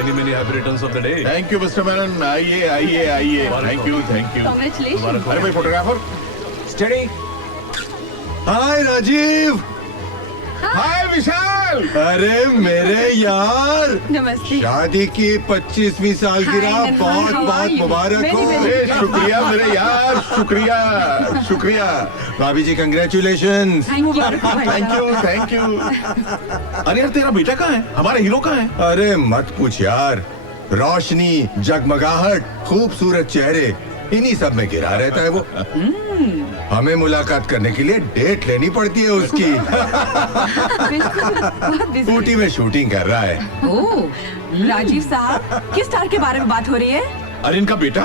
Many many happy returns of the day. Thank you mister Menon, आइए आइए आइए, thank you thank you. Congratulations. अरे भाई फोटोग्राफर, Steady. हाय राजीव। हाय विशाल। अरे मेरे यार, नमस्ते। शादी की 25वीं सालगिरह Hi, Nandini, बहुत how are बहुत you? मुबारक Very, हो। very ए, शुक्रिया मेरे यार, शुक्रिया शुक्रिया। भाभी जी congratulations. Thank you thank you. अरे यार तेरा बेटा कहाँ है, हमारा हीरो कहाँ है? अरे मत पूछ यार, रोशनी, जगमगाहट, खूबसूरत चेहरे, इन्हीं सब में गिरा रहता है वो। हमें मुलाकात करने के लिए डेट लेनी पड़ती है उसकी। ऊटी में शूटिंग कर रहा है। ओह, राजीव साहब, किस स्टार के बारे में बात हो रही है? अरे इनका बेटा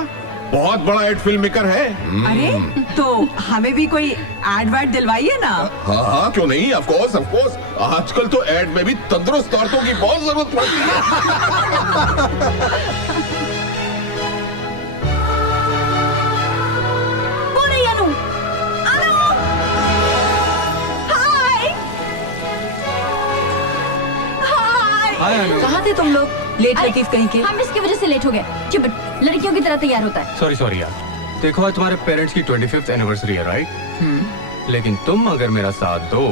बहुत बड़ा एड फिल्म मेकर है। अरे तो हमें भी कोई एड वाड दिलवाइए ना। हाँ हाँ क्यों नहीं, ऑफ कोर्स ऑफ कोर्स। आजकल तो एड में भी तंदुरुस्त औरतों की बहुत जरूरत पड़ती है। कौन है अनु? अनु! हाय! हाय! कहाँ थे तुम लोग? लेट लतीफ कहीं के। हम इसकी वजह से लेट हो गए। चिपट लड़कियों की तरह तैयार होता है। सॉरी यार। देखो आज तुम्हारे पेरेंट्स की 25th एनिवर्सरी है, राइट? लेकिन तुम अगर मेरा साथ दो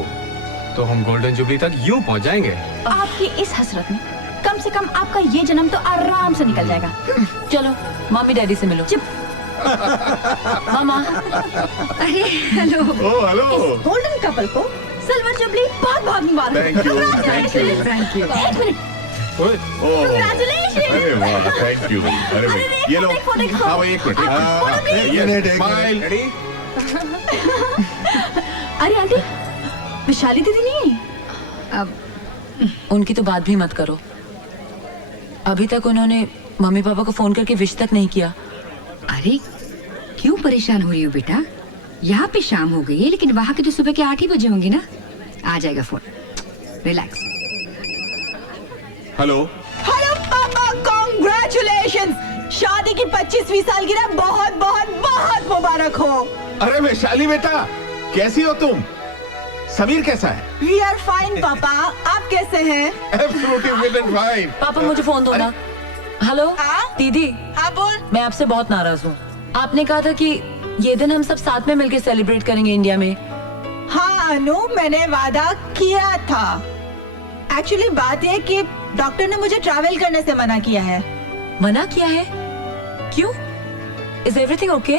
तो हम गोल्डन जुबली तक यूं पहुंच जाएंगे। आपकी इस हसरत में कम से कम आपका ये जन्म तो आराम से निकल जाएगा। चलो मम्मी डैडी से मिलो। चिप मामा। अरे hello. Oh hello. Golden couple को सिल्वर जुबली बहुत बहुत मुबारक। Thank you thank you. Thank you. एक मिनट। Oh Congratulations! अरे वाह थैंक यू। अरे भाई ये लो। हाँ भाई एक मिनट। ये स्माइल। अरे आंटी, विशाली दीदी नहीं है? अब उनकी तो बात भी मत करो। अभी तक उन्होंने मम्मी पापा को फोन करके विश तक नहीं किया। अरे क्यों परेशान हो रही हो बेटा? यहाँ पे शाम हो गई है लेकिन वहाँ के तो सुबह के 8 ही बजे होंगे ना। आ जाएगा फोन, रिलैक्स। हेलो। हेलो पापा, कॉन्ग्रेचुलेशंस! शादी की 25वीं सालगिरह बहुत बहुत बहुत मुबारक हो। अरे वैशाली बेटा, कैसी हो तुम? समीर कैसा है? वी आर फाइन पापा, आप कैसे हैं? Absolutely fit and fine. पापा मुझे फोन दो ना। हेलो हाँ? दीदी, हाँ बोल। मैं आपसे बहुत नाराज हूँ। आपने कहा था कि ये दिन हम सब साथ में मिलकर सेलिब्रेट करेंगे इंडिया में। हाँ अनु, मैंने वादा किया था। एक्चुअली बात यह कि डॉक्टर ने मुझे ट्रैवल करने से मना किया है। मना किया है? क्यों? Is everything okay?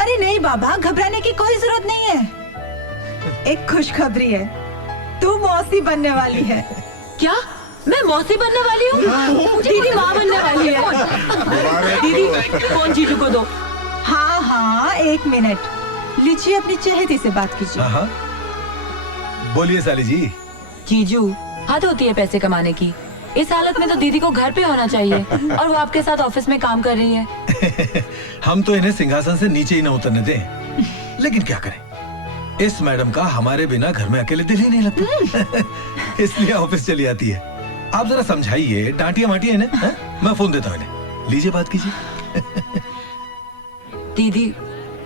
अरे नहीं बाबा, घबराने की कोई जरूरत नहीं है। एक खुशखबरी है, तू मौसी बनने वाली है। क्या मैं मौसी बनने वाली हूँ? दीदी माँ बनने वाली है। दीदी फोन जीजू को दो। हाँ हाँ एक मिनट, लीजिए अपनी चहेती से बात कीजिए। हाँ बोलिए साली जी। जीजू, हद होती है पैसे कमाने की। इस हालत में तो दीदी को घर पे होना चाहिए और वो आपके साथ ऑफिस में काम कर रही है। हम तो इन्हें सिंहासन से नीचे ही न उतरने दें, लेकिन क्या करें, इस मैडम का हमारे बिना घर में अकेले दिल ही नहीं लगता। इसलिए ऑफिस चली आती है। आप जरा समझाइए, डांटिए माटिए इन्हें। हाँ? मैं फोन देता हूँ इन्हें, लीजिए बात कीजिए। दीदी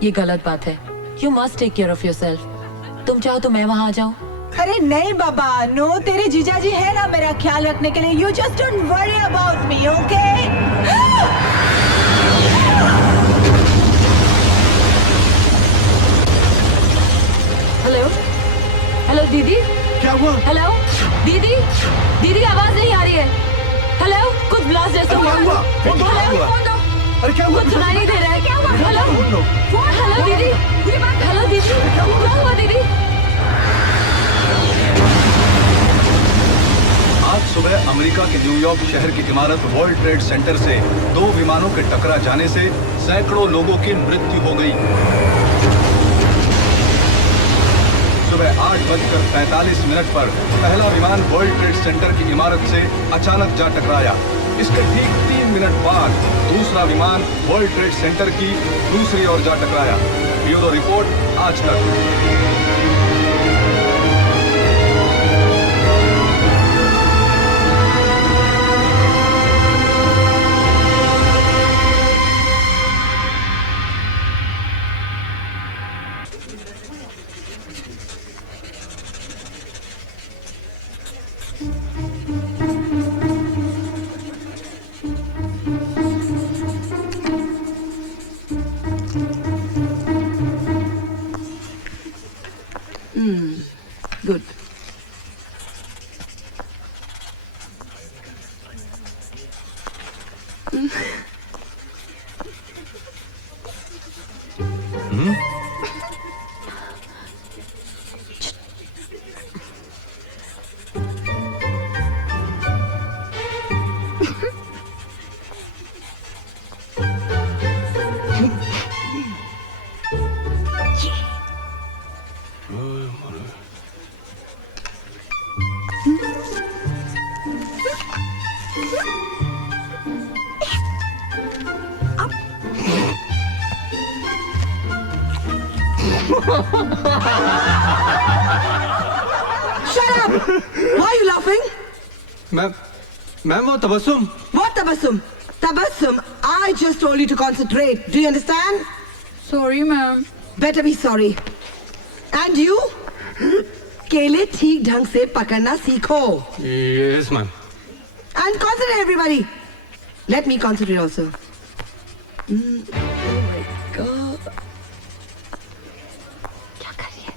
ये गलत बात है। You must take care of yourself. तुम चाहो तो मैं वहाँ आ जाऊँ। अरे नहीं बाबा, नो, तेरे जीजाजी है ना मेरा ख्याल रखने के लिए। You just don't worry about me, okay? Hello hello दीदी। क्या हुआ? हेलो दीदी, दीदी आवाज नहीं आ रही है। हेलो कुछ ब्लास्ट जैसा क्या हुआ? फोन दो, क्या हेलो हुआ? फोन दो। अरे क्या हुआ? कुछ सुनाई नहीं दे रहा है। क्या हुआ? Hello phone phone. हेलो दीदी, हेलो दीदी, क्या हुआ दीदी? आज सुबह अमेरिका के न्यूयॉर्क शहर की इमारत वर्ल्ड ट्रेड सेंटर से 2 विमानों के टकरा जाने से सैकड़ों लोगों की मृत्यु हो गई। सुबह 8:45 पर पहला विमान वर्ल्ड ट्रेड सेंटर की इमारत से अचानक जा टकराया। इसके ठीक 3 मिनट बाद दूसरा विमान वर्ल्ड ट्रेड सेंटर की दूसरी ओर जा टकराया। ब्यूरो रिपोर्ट आज तक। Good. Shut up! Why are you laughing? Ma'am वो Tabassum What tabassum? Tabassum, I just told you to concentrate. Do you understand? Sorry, ma'am. Better be sorry. And you? केले ठीक ढंग से पकड़ना सीखो. Yes ma'am And concentrate, everybody. Let me concentrate also. Oh my God. क्या कर रही है?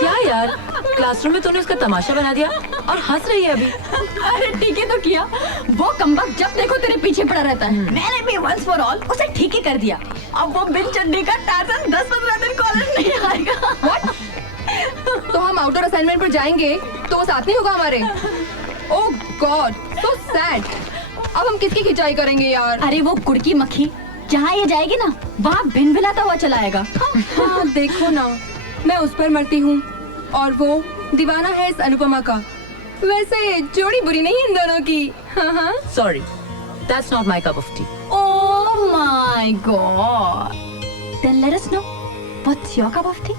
क्या यार, क्लासरूम में तूने उसका तमाशा बना दिया और हंस रही है अभी। अरे ठीक ही तो किया। वो कमबख्त जब देखो तेरे पीछे पड़ा रहता है। मैंने भी वंस फॉर ऑल उसे ठीक ही कर दिया। अब वो बिन चड्डी का टार्जन 10-15 दिन कॉलेज नहीं आएगा। तो हम आउटडोर असाइनमेंट पर जाएंगे तो वो साथ नहीं होगा हमारे। ओह गॉड, सो सैड। अब हम किसकी खिंचाई करेंगे यार? अरे वो कुड़की मक्खी जहाँ ये जाएगी ना, वहाँ भिन भिलाता हुआ चला आएगा। हाँ देखो ना, मैं उस पर मरती हूँ और वो दीवाना है इस अनुपमा का। वैसे जोड़ी बुरी नहीं इन दोनों की। हाँ। Sorry, that's not my cup of T. Oh my god. Then let us know what's your cup of tea?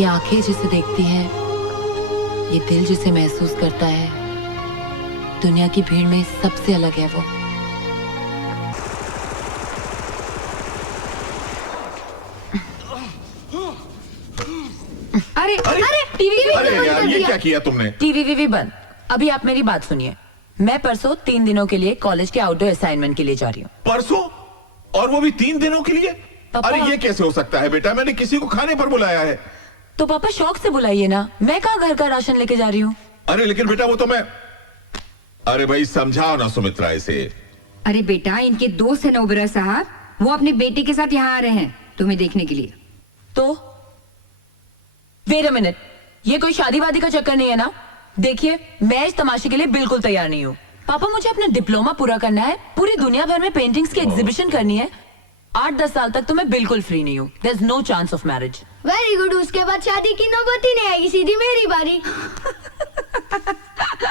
ये आंखें जिसे देखती हैं, ये दिल जिसे महसूस करता है, दुनिया की भीड़ में सबसे अलग है वो। अरे टीवी अरे यार ये क्या किया तुमने? टीवी बंद। अभी आप मेरी बात सुनिए। मैं परसों 3 दिनों के लिए कॉलेज के आउटडोर असाइनमेंट के लिए जा रही हूँ। परसों? और वो भी 3 दिनों के लिए? पापा। अरे ये कैसे हो सकता है बेटा? मैंने किसी को खाने पर बुलाया है। तो पापा शौक से बुलाइए ना, मैं कहाँ घर का राशन लेके जा रही हूँ। अरे लेकिन बेटा वो तो मैं, अरे भाई समझाओ ना सुमित्रा इसे। अरे बेटा, इनके दोस्त है नौबरा साहब, वो अपने बेटे के साथ यहाँ आ रहे हैं तुम्हें देखने के लिए। तो वेट अ मिनट, ये कोई शादी वादी का चक्कर नहीं है ना? देखिए, मैं इस तमाशे के लिए बिल्कुल तैयार नहीं हूँ। पापा मुझे अपना डिप्लोमा पूरा करना है, पूरी दुनिया भर में पेंटिंग्स की एग्जीबिशन करनी है। 8-10 साल तक तो मैं बिल्कुल फ्री नहीं हूँ। There is no chance of marriage. Very good, उसके बाद शादी की नौबत ही नहीं आएगी, सीधी मेरी बारी।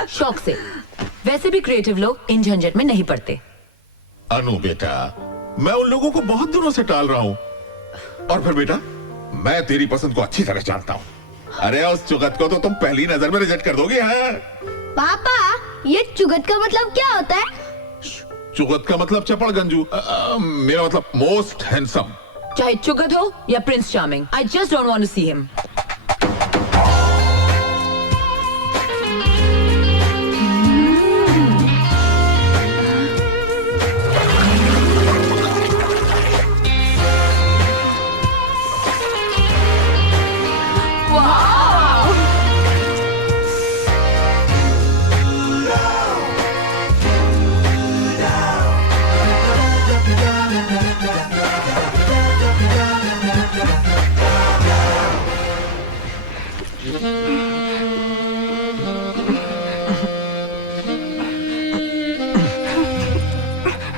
शौक से। वैसे भी क्रिएटिव लोग इन झंझट में नहीं पड़ते। अनु बेटा, मैं उन लोगों को बहुत दिनों से टाल रहा हूँ। और फिर बेटा, मैं तेरी पसंद को अच्छी तरह जानता हूँ। अरे उस चुगत को तो तुम पहली नजर में रिजेक्ट कर दोगे। हाँ? पापा, ये चुगत का मतलब क्या होता है? चुगत का मतलब चपड़ गंजू। मेरा मतलब मोस्ट हैंडसम। चाहे चुगत हो या prince charming, I just don't want to see him.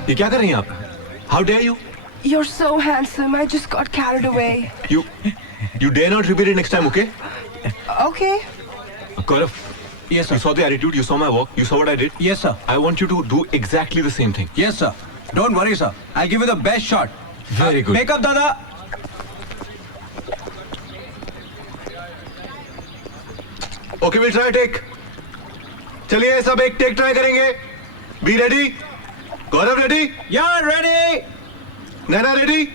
ये क्या कर रही हैं आप? How dare you? You're so handsome. I just got carried away. You dare not repeat it next time, okay? Okay. Gaurav, Yes, you sir. saw the attitude, you saw my work, you saw what I did. Yes, sir. I want you to do exactly the same thing. Yes, sir. Don't worry, sir. I'll give you the best shot. Very good. Make up, Dada. Okay will try take. चलिए सब एक take try करेंगे। Be ready? Gaurav ready? You're ready. Naina ready?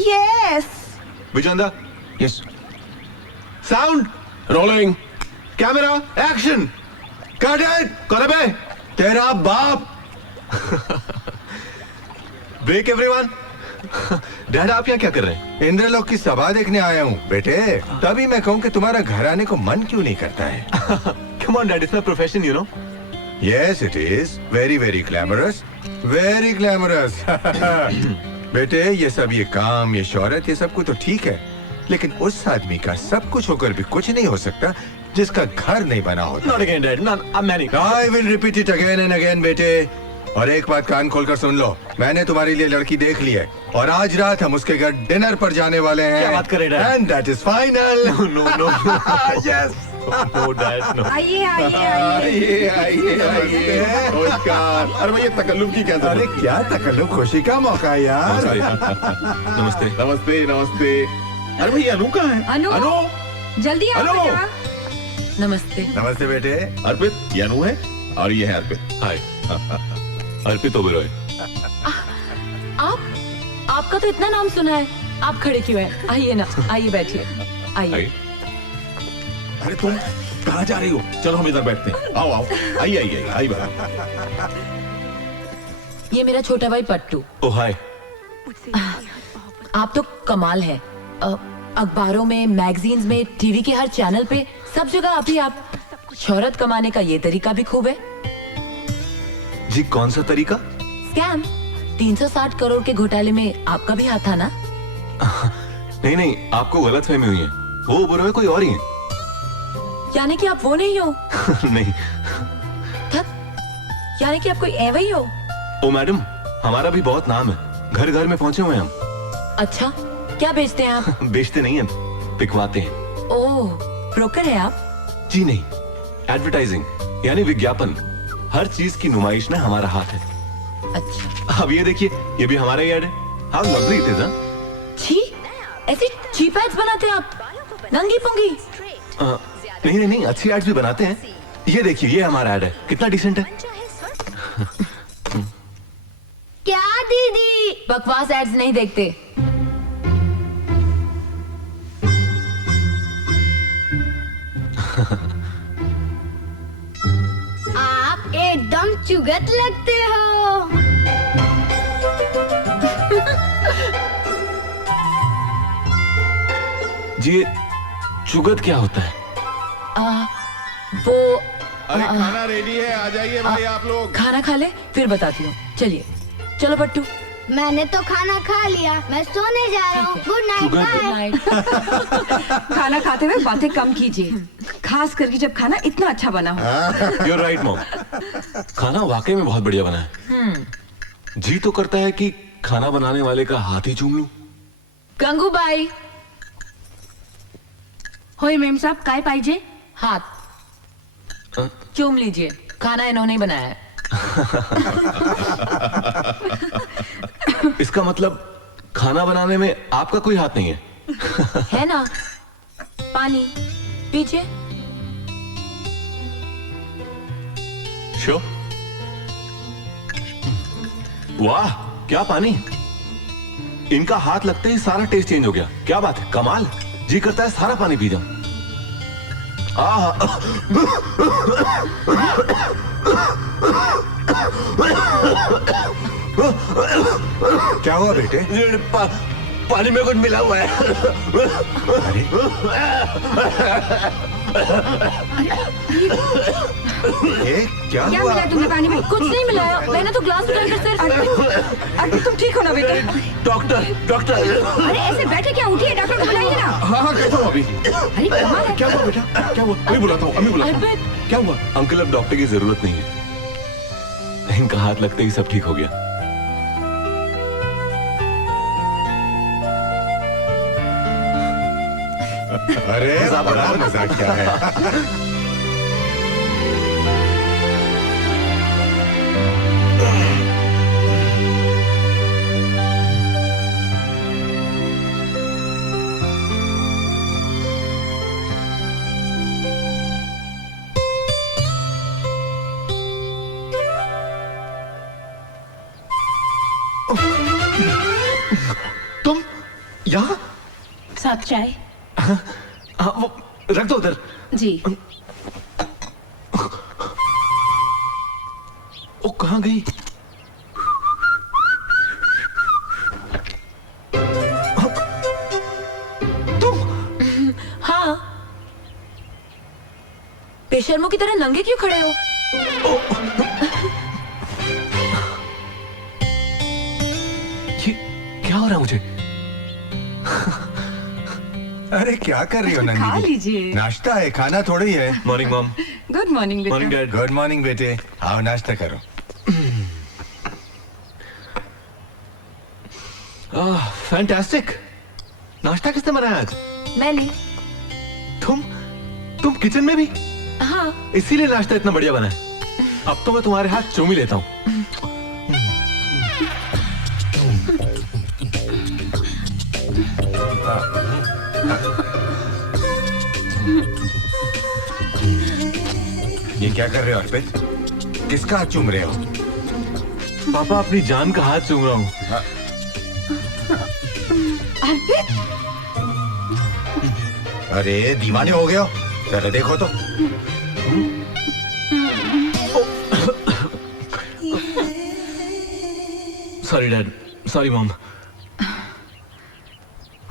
Yes. विजंदा? Yes. Sound rolling, camera action, cut it. Gaurav है तेरा बाप। Break everyone. Dad, आप यहाँ क्या कर रहे हैं? इंद्रलोक की सभा देखने आया हूँ बेटे। तभी मैं कहूँ कि तुम्हारा घर आने को मन क्यों नहीं करता है? Come on, Dad, it's my profession, you know. Yes, it is. Very, very glamorous. Very glamorous. बेटे ये सब, ये काम, ये शोहरत, ये सब कुछ तो ठीक है, लेकिन उस आदमी का सब कुछ होकर भी कुछ नहीं हो सकता जिसका घर नहीं बना होता। Not again, Dad. No, I'm married. I will repeat it again and again बेटे। और एक बात कान खोलकर सुन लो, मैंने तुम्हारे लिए लड़की देख ली है और आज रात हम उसके घर डिनर पर जाने वाले हैं। क्या बात कर रहे हैं, Dad? And that is final. No, no, no. Yes. No, Dad, no. आइए आइए आइए। आइए नमस्कार। अरे भैया तकल्लुफ की क्या अरे जरूरत? क्या तकल्लुफ, खुशी का मौका है यार। नमस्ते। नमस्ते नमस्ते। अरे भैया अनु कहाँ है? अनु। जल्दी आओ अनु। बेटा। नमस्ते। नमस्ते बेटे। अर्पित, ये अनु है और ये है अर्पित। हाय। अर्पित ओबेरॉय। आपका तो इतना नाम सुना है, आप खड़े क्यों हैं? आइए ना, आइए बैठिए, आइए। अरे तुम कहाँ जा रही हो? चलो हम इधर बैठते हैं। आओ आओ, आइए आइए आइए बाहर। ये मेरा छोटा भाई पट्टू। ओ हाय। आप तो कमाल है। अखबारों में, मैगजीन्स में, टीवी के हर चैनल पे, सब जगह आप ही आप। शोहरत कमाने का ये तरीका भी खूब है। जी कौन सा तरीका? स्कैम। 360 करोड़ के घोटाले में आपका भी हाथ था ना? नहीं नहीं, आपको गलतफहमी हुई है। वो ओबेरॉय कोई और ही है। यानी कि आप वो नहीं हो? नहीं। यानी कि आप कोई ऐवा ही हो? ओ मैडम, हमारा भी बहुत नाम है, घर घर में पहुंचे हुए हैं हम। अच्छा, क्या बेचते हैं आप? बेचते नहीं हैं, बिकवाते हैं। ओह, ब्रोकर है आप? जी नहीं, एडवर्टाइजिंग यानी विज्ञापन। हर चीज की नुमाइश में हमारा हाथ है। अच्छा। अब ये देखिए, ये भी हमारा ही ऐड है। How lovely it is. छी, ऐसे चीप एड्स बनाते हैं आप? नंगी पुंगी। नहीं नहीं नहीं, अच्छी एड्स भी बनाते हैं। ये देखिए, ये हमारा ऐड है, कितना डिसेंट है। क्या दीदी? बकवास एड्स नहीं देखते। आप एकदम चुगत लगते हो। जी, ये चुगत क्या होता है? वो अरे खाना रेडी है, आ जाइए भाई आप लोग। खाना खा ले, फिर बताती हूँ। चलिए, चलो पट्टू। मैंने तो खाना खा लिया, मैं सोने जा रहा हूँ। Good night bye. खाना खाते हुए बातें कम कीजिए, खास करके जब खाना इतना अच्छा बना हो। You're right, mom. खाना वाकई में बहुत बढ़िया बना है। जी तो करता है कि खाना बनाने वाले का हाथ ही चूम लूं। गंगूबाई। होय मेम साहब, काय पाहिजे? हाथ चूम लीजिए, खाना इन्होंने ही बनाया है। इसका मतलब खाना बनाने में आपका कोई हाथ नहीं है? है ना? पानी पीछे। श्योर। वाह, क्या पानी! इनका हाथ लगते ही सारा टेस्ट चेंज हो गया। क्या बात है, कमाल। जी करता है सारा पानी पी जाऊं। क्या हुआ बेटे? पानी में कुछ मिला हुआ है। अरे क्या क्या हुआ? मिला तुम्हें पानी में? कुछ नहीं मिलाया, मैंने तो ग्लास उठाकर सिर्फ। अर्पित, तुम ठीक हो ना बेटे? Doctor doctor. अरे ऐसे बैठे क्या, उठिए, डॉक्टर को बुलाइए ना। हाँ कहता हूँ अभी। अरे कमाल है। क्या हुआ बेटा? क्या हुआ? अभी बुलाता हूँ, अभी बुलाता हूँ। अर्पित। क्या हुआ? अंकल, अब डॉक्टर की जरूरत नहीं है। इनका हाथ लगते ही सब ठीक हो गया। अरे बड़ा मजाक क्या है। तुम यहाँ? साथ चाय? हाँ, वो रख दो उधर। जी। वो कहाँ गई? तुम? हाँ। बेशर्मों की तरह नंगे क्यों खड़े हो? क्या हो रहा है मुझे? अरे क्या कर रही हो नंदी? खा लीजिए। नाश्ता है, खाना थोड़ी है। Morning mom. Good morning morning dad. Good morning बेटे, आओ नाश्ता करो। फैंटास्टिक। नाश्ता किसने बनाया आज? मैंने। तुम किचन में भी? हाँ। इसीलिए नाश्ता इतना बढ़िया बना है। अब तो मैं तुम्हारे हाथ चूम ही लेता हूँ। ये क्या कर रहे हो अर्पित? किसका हाथ चूम रहे हो? पापा अपनी जान का हाथ चूम रहा हूँ। अर्पित? अरे दीवाने हो गए हो? जरा देखो तो। Sorry dad, sorry mom.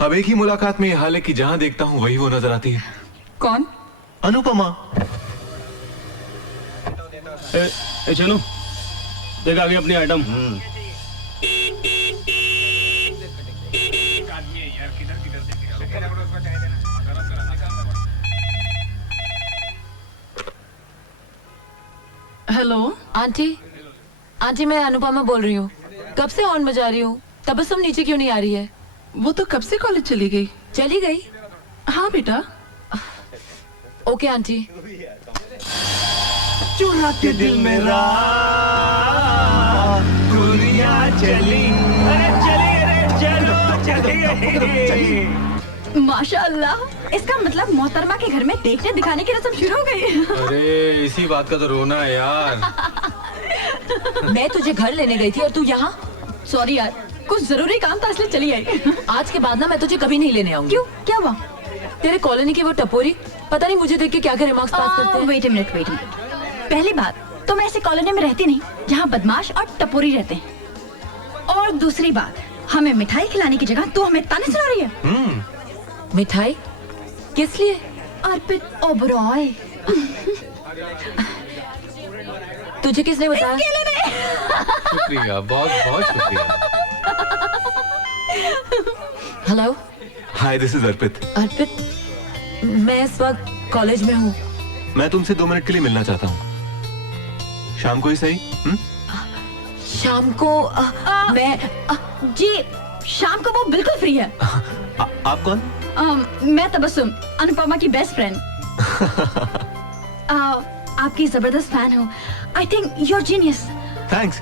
अब एक ही मुलाकात में ये हाल है कि जहां देखता हूँ वही वो नजर आती है। कौन? अनुपमा। चलो देख आगे अपनी आइटम। Hello aunty. आंटी मैं अनुपमा बोल रही हूँ। कब से हॉर्न बजा रही हूँ, तबस्सुम नीचे क्यों नहीं आ रही है? वो तो कब से कॉलेज चली गई। चली गई? हाँ बेटा। Okay aunty. चुरा के दिल मेरा दुनिया चली, चली। माशाअल्लाह, इसका मतलब मोहतरमा के घर में देखने दिखाने की रस्म शुरू हो गई। अरे इसी बात का तो रोना है यार। मैं तुझे घर लेने गई थी और तू यहाँ? सॉरी यार, कुछ जरूरी काम था इसलिए चली आई। आज के बाद ना मैं तुझे कभी नहीं लेने आऊंगी। क्यों, क्या हुआ? तेरे कॉलोनी की वो टपोरी पता नहीं मुझे देख के क्या क्या रिमार्क्स पास करते हैं। Wait a minute. पहली बात तो मैं ऐसे कॉलोनी में रहती नहीं जहाँ बदमाश और टपोरी रहते हैं। और दूसरी बात, हमें मिठाई खिलाने की जगह तू हमें ताने सुना रही है। मिठाई? किस लिए? अर्पित ओबरॉय। तुझे किसने बताया? शुक्रिया, बहुत बहुत शुक्रिया। हेलो। हाय, दिस इज अर्पित। अर्पित, मैं इस वक्त कॉलेज में हूँ। मैं तुमसे 2 मिनट के लिए मिलना चाहता हूँ। शाम को ही सही? शाम को जी शाम को वो बिल्कुल फ्री है। आप कौन? मैं तबस्सुम, अनुपमा की बेस्ट फ्रेंड। आपकी जबरदस्त फैन हूँ। I think you are genius. Thanks.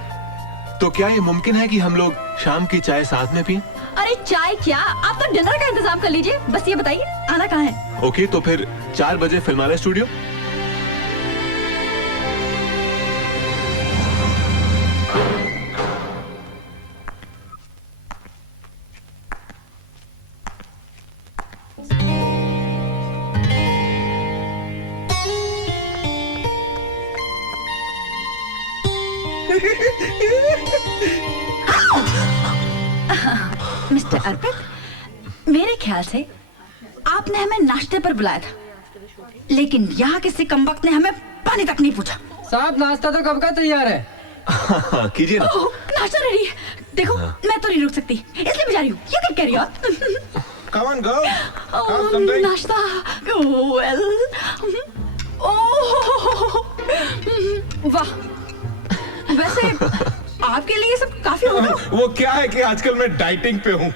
तो क्या ये मुमकिन है कि हम लोग शाम की चाय साथ में पिएं? अरे चाय क्या, आप तो डिनर का इंतजाम कर लीजिए। बस ये बताइए आना कहाँ है? ओके, तो फिर 4 बजे फिल्मालय स्टूडियो। मिस्टर अर्पित, मेरे ख्याल से आपने हमें नाश्ते पर बुलाया था, लेकिन यहाँ किसी कमबख्त ने हमें पानी तक नहीं पूछा। साहब नाश्ता तो कब का तैयार है? कीजिए ना। नाश्ता रेडी है। देखो मैं तो नहीं रुक सकती, इसलिए मैं जा रही हूँ। You can carry on. Come on, girl. नाश्ता। Well. ओह, वाह। वैसे आपके लिए ये सब काफी होगा। वो क्या है कि आजकल मैं डाइटिंग पे हूँ।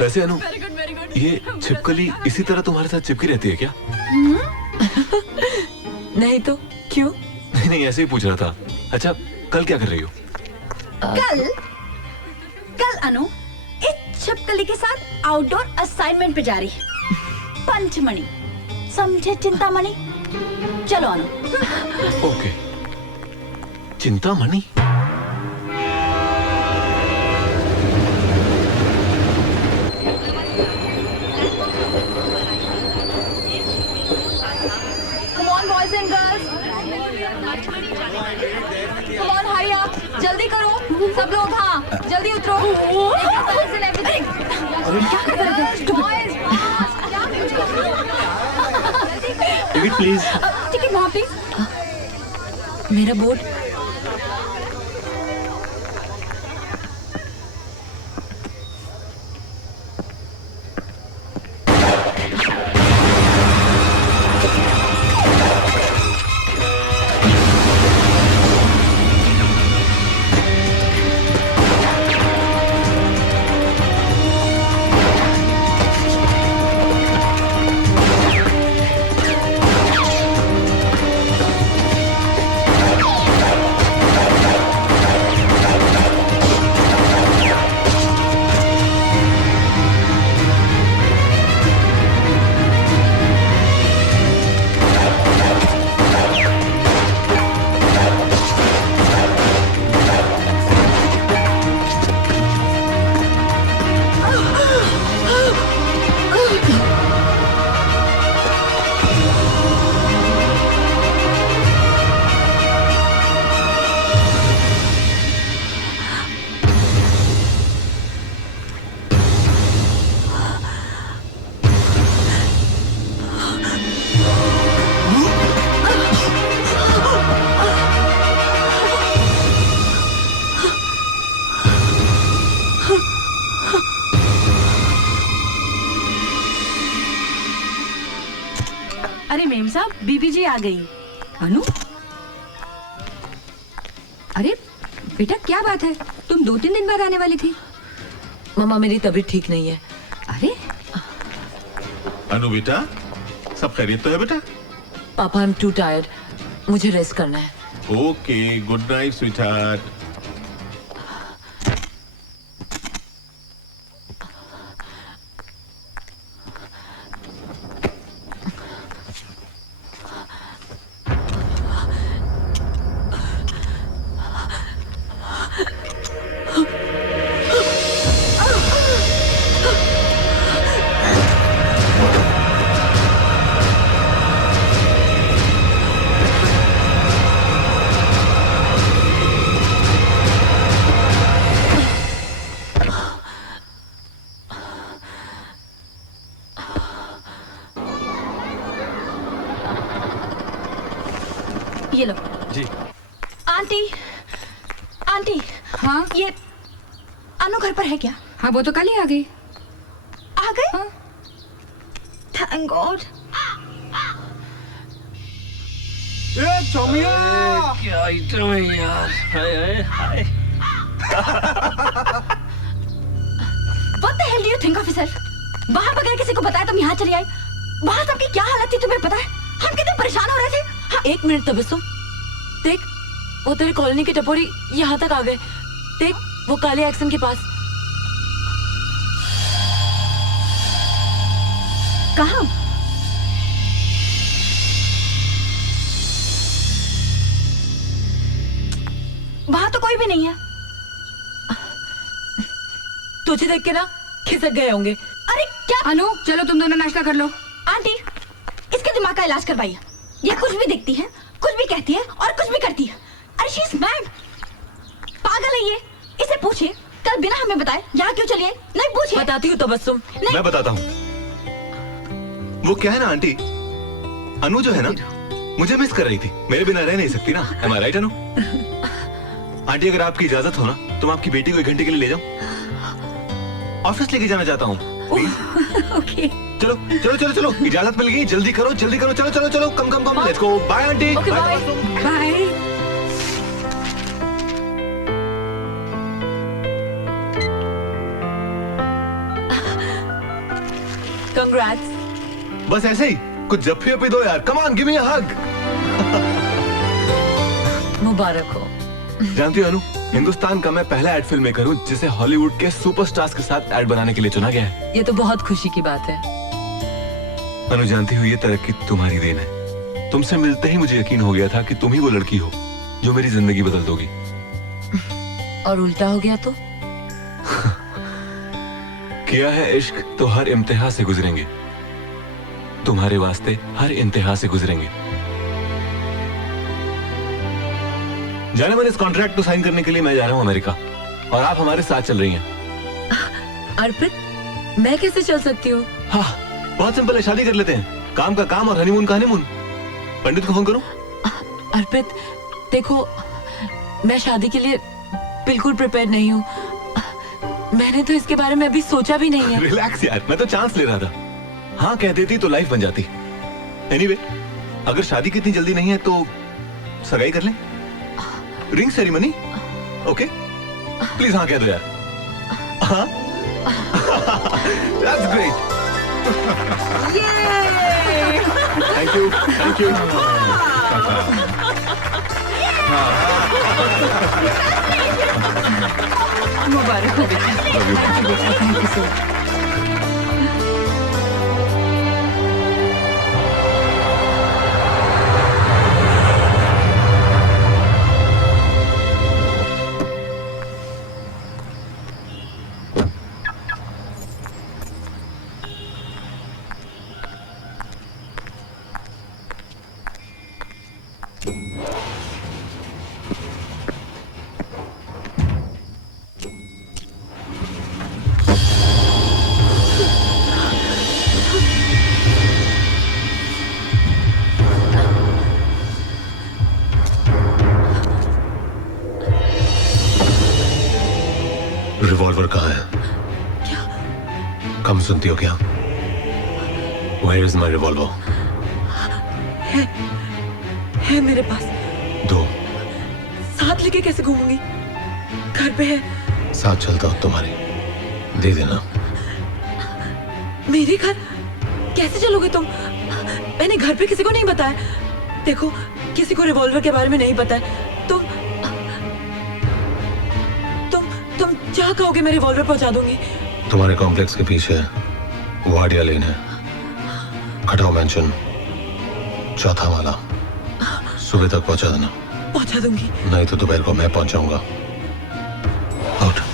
वैसे अनु, वेरी गुड वेरी गुड। ये छिपकली इसी तरह तुम्हारे साथ चिपकी रहती है क्या? नहीं तो क्यों? नहीं नहीं, ऐसे ही पूछ रहा था। अच्छा, कल क्या कर रही हो? कल कल अनु इस छिपकली के साथ आउटडोर असाइनमेंट पे जा रही है। पंचमणि, समझे चिंतामणि? चलो Anu. Okay. Chintamani? Come on, boys and girls. Come on, hurry up. जल्दी करो सब लोग। हाँ, जल्दी उतरो। Exercise and everything. क्या कर रहे थे? Boys, ticket please. टिकट वहाँ प्लीज। मेरा बोर्ड। अरे मेम साहब, बीबी जी आ गई। अनु, अरे बेटा क्या बात है? तुम 2-3 दिन बाद आने वाली थी। मामा मेरी तबीयत ठीक नहीं है। अरे अनु बेटा, सब खैरियत तो है बेटा? पापा आई एम टू टायर्ड, मुझे रेस्ट करना है। Okay, good night sweetheart. ये लो। जी। Aunty, aunty. हाँ, ये अनु घर पर है क्या? हाँ वो तो कल ही आ गई। आ गए? हाँ। Thank God. चौमिया क्या आइटम है यार। हाय हाय हाय। What the hell do you think of yourself? वहाँ बगैर किसी को बताया तुम यहाँ चली आई। वहाँ सबकी क्या हालत थी तुम्हें पता है? हम कितने परेशान हो रहे थे। हाँ, 1 मिनट तबस्सुम, देख वो तेरे कॉलोनी की टपोरी यहाँ तक आ गए। देख वो काले एक्शन के पास। कहाँ? वहाँ तो कोई भी नहीं है। तुझे देख के ना खिसक गए होंगे। अरे क्या? अनु चलो तुम दोनों नाश्ता कर लो। आंटी, इसके दिमाग का इलाज करवाइए। ये कुछ भी दिखती है, कुछ भी कहती है और कुछ भी करती है। अरे शी इज मैड, पागल है ये। इसे पूछिए कल बिना हमें बताए यहाँ क्यों चली आई। नहीं पूछिए। बताती हूँ तबस्सुम। मैं बताता हूँ। वो क्या है ना आंटी, अनु जो है ना मुझे मिस कर रही थी। मेरे बिना रह नहीं सकती ना। Am I right Anu? Aunty अगर आपकी इजाजत हो ना तो मैं आपकी बेटी को 1 घंटे के लिए ले जाऊं। ऑफिस लेके जाना चाहता हूँ। ओके। चलो चलो चलो चलो, इजाजत मिल गई। जल्दी करो जल्दी करो। चलो चलो चलो, come come come. Let's go. Bye aunty. Bye. Congrats. बस ऐसे ही कुछ जफ्फी अपी दो यार, कम ऑन गिव मी अ हग। मुबारक हो। जानती हो अनु, हिंदुस्तान का मैं पहला एड फिल्म मेकर हूँ जिसे हॉलीवुड के सुपरस्टार्स के साथ एड बनाने के लिए चुना गया है। ये तो बहुत खुशी की बात है। अनु जानती हो, ये तरक्की तुम्हारी देन है। तुमसे मिलते ही मुझे यकीन हो गया था कि तुम ही वो लड़की हो जो मेरी जिंदगी बदल दोगी। और उल्टा हो गया तो? किया है इश्क तो हर इम्तिहा से गुजरेंगे, तुम्हारे वास्ते हर इंतहा से गुजरेंगे। जाने मन, इस कॉन्ट्रैक्ट को साइन करने के लिए मैं जा रहा हूँ अमेरिका और आप हमारे साथ चल रही हैं। अर्पित, मैं कैसे चल सकती हूँ? हाँ, बहुत सिंपल है, शादी कर लेते हैं। काम का काम और हनीमून का हनीमून। पंडित को फोन करूं? अर्पित देखो, मैं शादी के लिए बिल्कुल प्रिपेयर नहीं हूँ। मैंने तो इसके बारे में अभी सोचा भी नहीं है। रिलैक्स यार, मैं तो चांस ले रहा था। हाँ कह देती तो लाइफ बन जाती। एनीवे, अगर शादी की इतनी जल्दी नहीं है तो सगाई कर लें। Ring ceremony, okay? प्लीज हाँ कह दो यार। हाँ? That's great. Thank you, thank you. मुबारक हो बेटा। Thank you so much. Revolver कहाँ है? कम सुनती हो क्या? Where is my revolver? है मेरे पास। दो। साथ लेके कैसे घूमूंगी? घर पे है। साथ चलता हूँ तुम्हारी, दे देना। मेरे घर कैसे चलोगे तुम? मैंने घर पे किसी को नहीं बताया। देखो, किसी को रिवॉल्वर के बारे में नहीं पता है। तुम क्या कहोगे, मैं रिवॉल्वर पहुंचा दूंगी। तुम्हारे कॉम्प्लेक्स के पीछे वाडिया लेन है, खटाव मैंशन, चौथा वाला। सुबह तक पहुंचा देना। पहुंचा दूंगी। नहीं तो दोपहर को मैं पहुंचाऊंगा। आउट।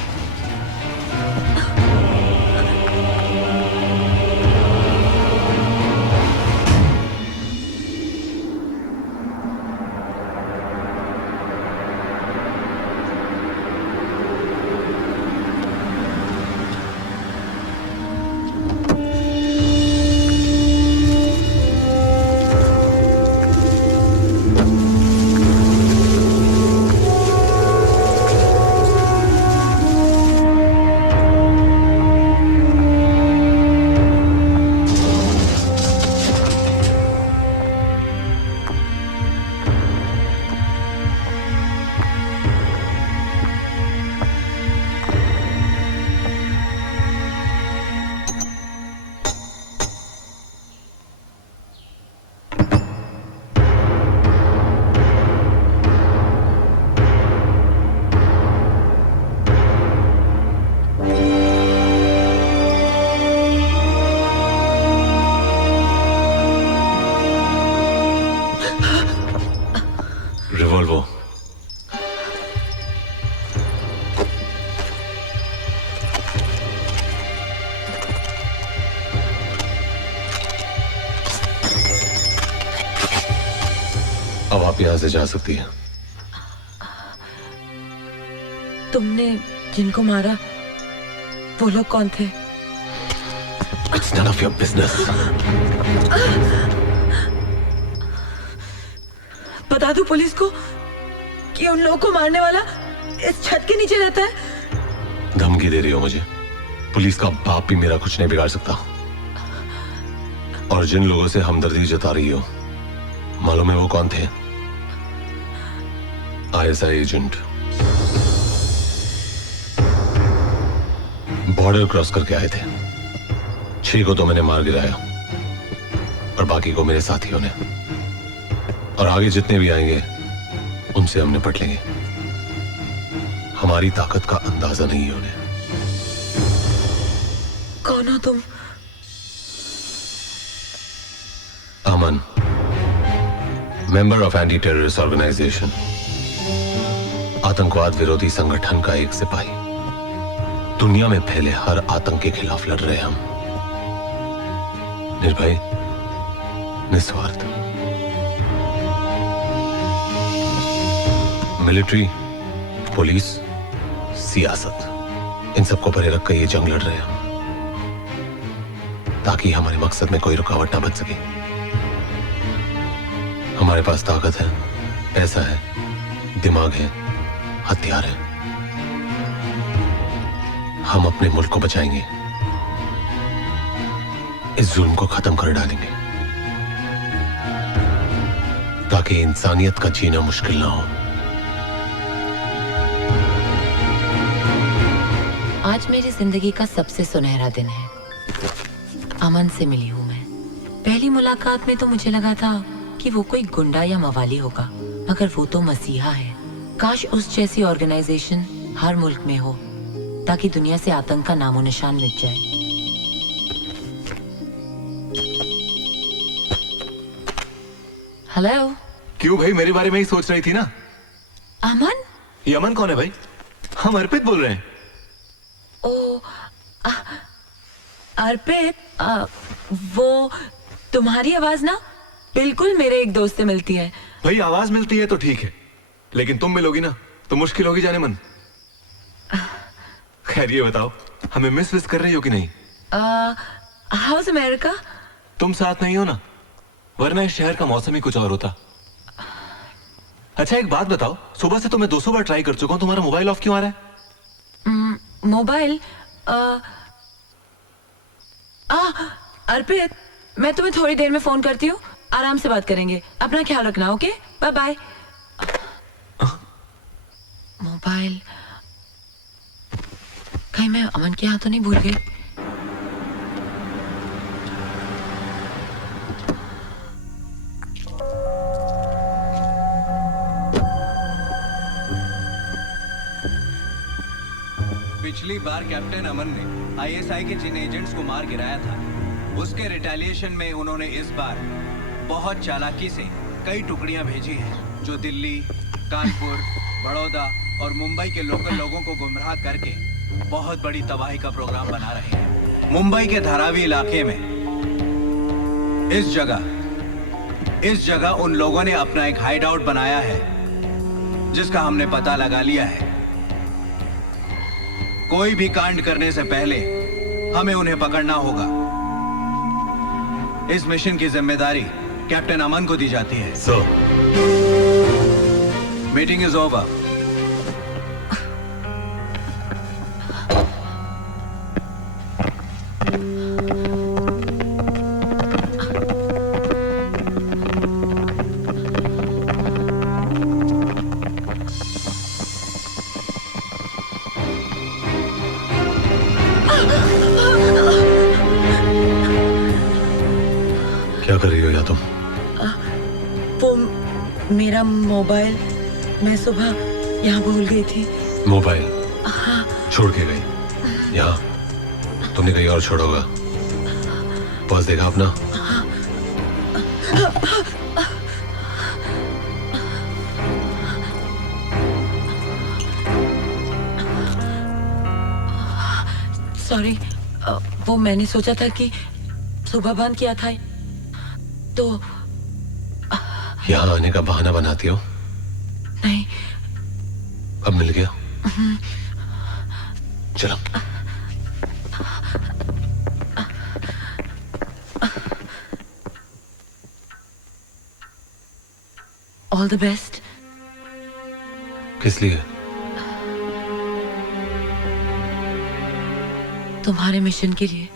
रिवॉल्वर। अब आप यहां से जा सकती हैं। तुमने जिनको मारा वो लोग कौन थे? It's none of your business. बता दूं पुलिस को कि उन लोगों को मारने वाला इस छत के नीचे रहता है? धमकी दे रही हो मुझे? पुलिस का बाप भी मेरा कुछ नहीं बिगाड़ सकता। और जिन लोगों से हमदर्दी जता रही हो, मालूम है वो कौन थे? ISI agent. बॉर्डर क्रॉस करके आए थे। 6 को तो मैंने मार गिराया। और बाकी को मेरे साथियों ने, और आगे जितने भी आएंगे उनसे हम निपट लेंगे। हमारी ताकत का अंदाजा नहीं है उन्हें। कौन हो तुम? Aman, member of anti terrorist organisation, आतंकवाद विरोधी संगठन का एक सिपाही। दुनिया में फैले हर आतंक के खिलाफ लड़ रहे हम, निर्भय, निस्वार्थ। मिलिट्री, पुलिस, सियासत, इन सबको परे रख कर ये जंग लड़ रहे हैं हम, ताकि हमारे मकसद में कोई रुकावट ना बन सके। हमारे पास ताकत है, पैसा है, दिमाग है, हथियार है। हम अपने मुल्क को बचाएंगे, इस जुल्म को खत्म कर डालेंगे, ताकि इंसानियत का जीना मुश्किल ना हो। आज मेरी जिंदगी का सबसे सुनहरा दिन है। अमन से मिली हूँ मैं। पहली मुलाकात में तो मुझे लगा था कि वो कोई गुंडा या मवाली होगा, मगर वो तो मसीहा है। काश उस जैसी ऑर्गेनाइजेशन हर मुल्क में हो, ताकि दुनिया से आतंक का नामो निशान मिट जाए। हेलो। क्यों भाई, मेरे बारे में ही सोच रही थी ना? अमन? ये अमन कौन है भाई? हम अर्पित बोल रहे हैं। ओ, अर्पित, वो तुम्हारी आवाज ना बिल्कुल मेरे एक दोस्त से मिलती है। भाई आवाज मिलती है तो ठीक है, लेकिन तुम मिलोगी ना तो मुश्किल होगी जाने मन। खैर ये बताओ, हमें मिस विस कर रही हो कि नहीं? House America? तुम साथ नहीं हो ना, वरना इस शहर का मौसम ही कुछ और होता। अच्छा एक बात बताओ, सुबह से तो मैं 200 बार ट्राई कर चुका हूं, तुम्हारा मोबाइल ऑफ क्यों आ रहा है? मोबाइल? अर्पित, मैं तुम्हें थोड़ी देर में फोन करती हूँ, आराम से बात करेंगे। अपना ख्याल रखना, ओके? Bye bye. मोबाइल कहीं मैं अमन के हाथों नहीं भूल गई? पिछली बार कैप्टन अमन ने आईएसआई के जिन एजेंट्स को मार गिराया था, उसके रिटेलिएशन में उन्होंने इस बार बहुत चालाकी से कई टुकड़ियां भेजी हैं, जो दिल्ली, कानपुर, बड़ौदा और मुंबई के लोकल लोगों को गुमराह करके बहुत बड़ी तबाही का प्रोग्राम बना रहे हैं। मुंबई के धारावी इलाके में इस जगह उन लोगों ने अपना एक हाइड आउट बनाया है, जिसका हमने पता लगा लिया है। कोई भी कांड करने से पहले हमें उन्हें पकड़ना होगा। इस मिशन की जिम्मेदारी कैप्टन अमन को दी जाती है। Meeting is over. क्या कर रही हो या तुम? वो मेरा मोबाइल मैं सुबह यहाँ भूल गई थी। मोबाइल? हाँ। छोड़ के गई यहाँ? तुमने कहीं और छोड़ोगा? पर्स देखा अपना? सॉरी, वो मैंने सोचा था कि सुबह बंद किया था, तो यहाँ आने का बहाना बनाती हो? नहीं। अब मिल गया? चलो। All the best. किस लिए? तुम्हारे मिशन के लिए।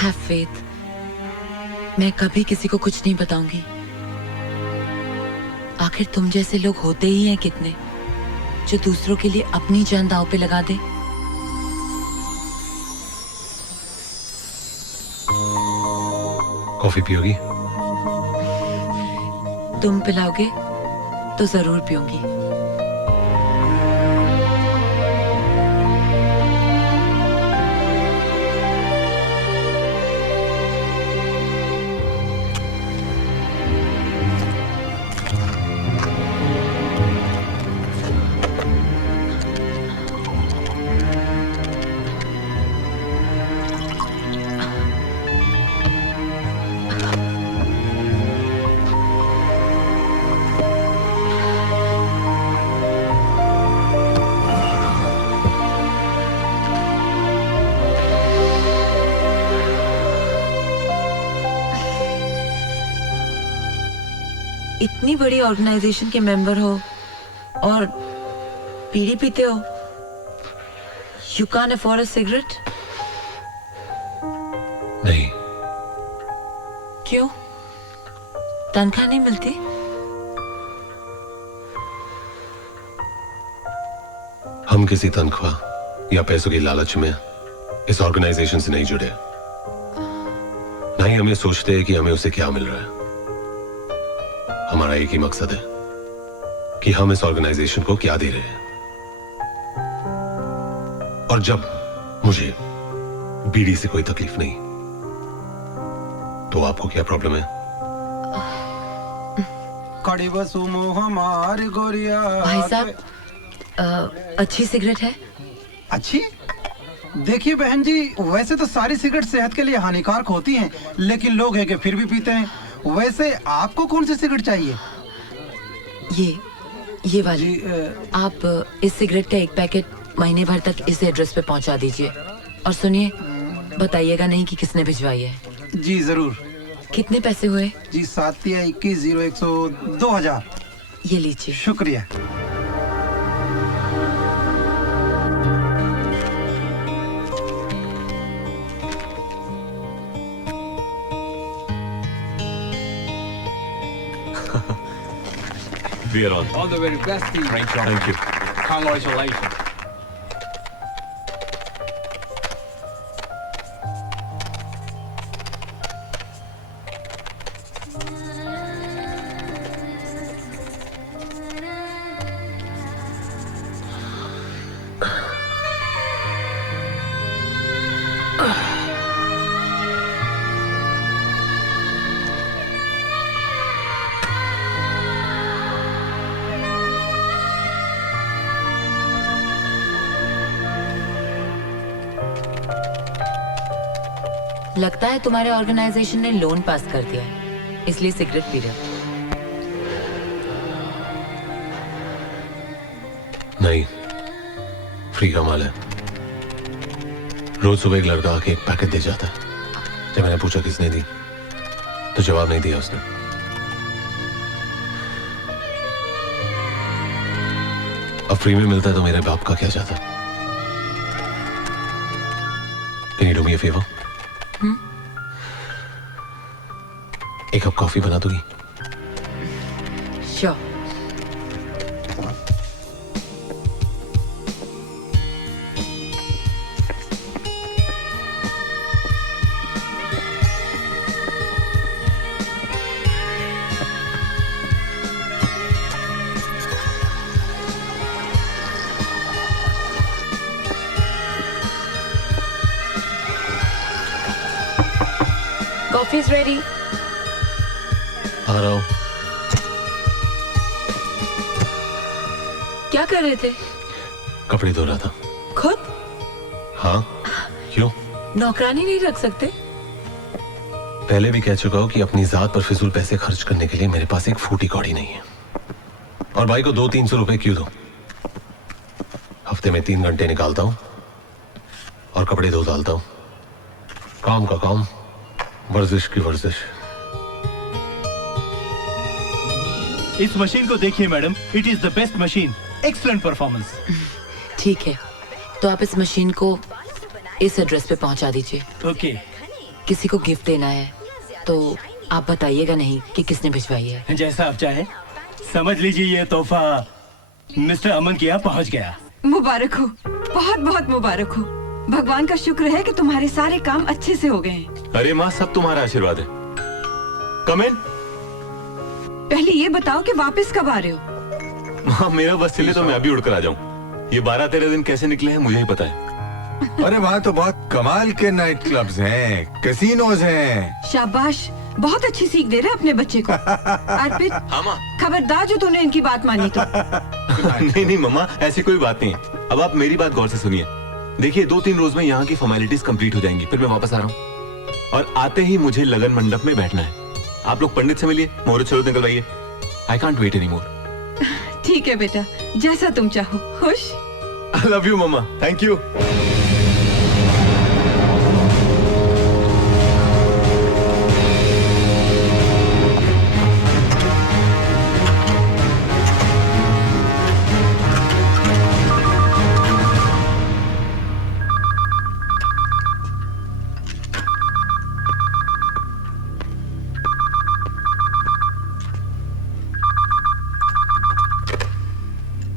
Have faith. मैं कभी किसी को कुछ नहीं बताऊंगी। आखिर तुम जैसे लोग होते ही हैं कितने, जो दूसरों के लिए अपनी जान दांव पे लगा दे। कॉफी पियोगी? तुम पिलाओगे तो जरूर पीऊंगी। इतनी बड़ी ऑर्गेनाइजेशन के मेंबर हो और बीड़ी पीते हो। You can afford a cigarette? नहीं। क्यों? तनख्वाह नहीं मिलती? हम किसी तनख्वाह या पैसों की लालच में इस ऑर्गेनाइजेशन से नहीं जुड़े। ना ही हमें सोचते हैं कि हमें उसे क्या मिल रहा है। हमारा एक ही मकसद है कि हम इस ऑर्गेनाइजेशन को क्या दे रहे हैं। और जब मुझे बीड़ी से कोई तकलीफ नहीं, तो आपको क्या प्रॉब्लम है? खड़ी बसु मोह हमार गोरिया। भाई साहब, अच्छी सिगरेट है? अच्छी? देखिए बहन जी, वैसे तो सारी सिगरेट सेहत के लिए हानिकारक होती हैं, लेकिन लोग हैं कि फिर भी पीते हैं। वैसे आपको कौन सी सिगरेट चाहिए? ये वाली। आप इस सिगरेट का एक पैकेट महीने भर तक इस एड्रेस पे पहुंचा दीजिए। और सुनिए, बताइएगा नहीं कि किसने भिजवाई है। जी जरूर। कितने पैसे हुए? जी 7 या 21 0 100 2000। ये लीजिए। शुक्रिया। We are on. All the very best to you. Thank you. Congratulations. लगता है तुम्हारे ऑर्गेनाइजेशन ने लोन पास कर दिया है, इसलिए सिगरेट पी रहे हो। नहीं, फ्री का माल है। रोज सुबह एक लड़का आके एक पैकेट दे जाता है। जब मैंने पूछा किसने दी, तो जवाब नहीं दिया उसने। अब फ्री में मिलता है तो मेरे बाप का क्या जाता? Can you do me a favor? एक कप कॉफी बना दोगी? Sure. Coffee is ready. आ रहा हूं। क्या कर रहे थे? कपड़े धो रहा था। खुद? हाँ, क्यों? नौकरानी नहीं रख सकते? पहले भी कह चुका हूं कि अपनी जात पर फिजूल पैसे खर्च करने के लिए मेरे पास एक फूटी कौड़ी नहीं है। और भाई को 200-300 रुपए क्यों दो? हफ्ते में 3 घंटे निकालता हूं और कपड़े धो डालता हूं। काम का काम, वर्जिश की वर्जिश। इस मशीन को देखिए madam, it is the best machine, excellent performance. ठीक है, तो आप इस मशीन को इस एड्रेस पे पहुंचा दीजिए। ओके। किसी को गिफ्ट देना है तो आप बताइएगा नहीं कि किसने भिजवाई है। जैसा आप चाहे। समझ लीजिए ये तोहफा मिस्टर अमन के यहाँ पहुँच गया। मुबारक हो, बहुत बहुत मुबारक हो। भगवान का शुक्र है कि तुम्हारे सारे काम अच्छे से हो गए हैं। अरे माँ, सब तुम्हारा आशीर्वाद है। कम इन। पहले ये बताओ कि वापस कब आ रहे हो? हाँ, मेरा बस चले तो मैं अभी उड़कर आ जाऊं। ये 12-13 दिन कैसे निकले हैं मुझे ही पता है। अरे वहाँ तो बहुत कमाल के नाइट क्लब्स हैं, कैसीनोज हैं। शाबाश, बहुत अच्छी सीख दे रहे अपने बच्चे को। अर्पित, खबरदार जो तूने इनकी बात मानी तो। नहीं नहीं मम्मा, ऐसी कोई बात नहीं है। अब आप मेरी बात गौर से सुनिए। देखिए 2-3 रोज में यहाँ की फॉर्मेलिटीज कंप्लीट हो जाएंगी, फिर मैं वापस आ रहा हूँ। और आते ही मुझे लगन मंडप में बैठना है। आप लोग पंडित से मिलिए, मुहूर्त चलो निकलवाइए। I can't wait any more. ठीक है बेटा, जैसा तुम चाहो। खुश? I love you mama, thank you.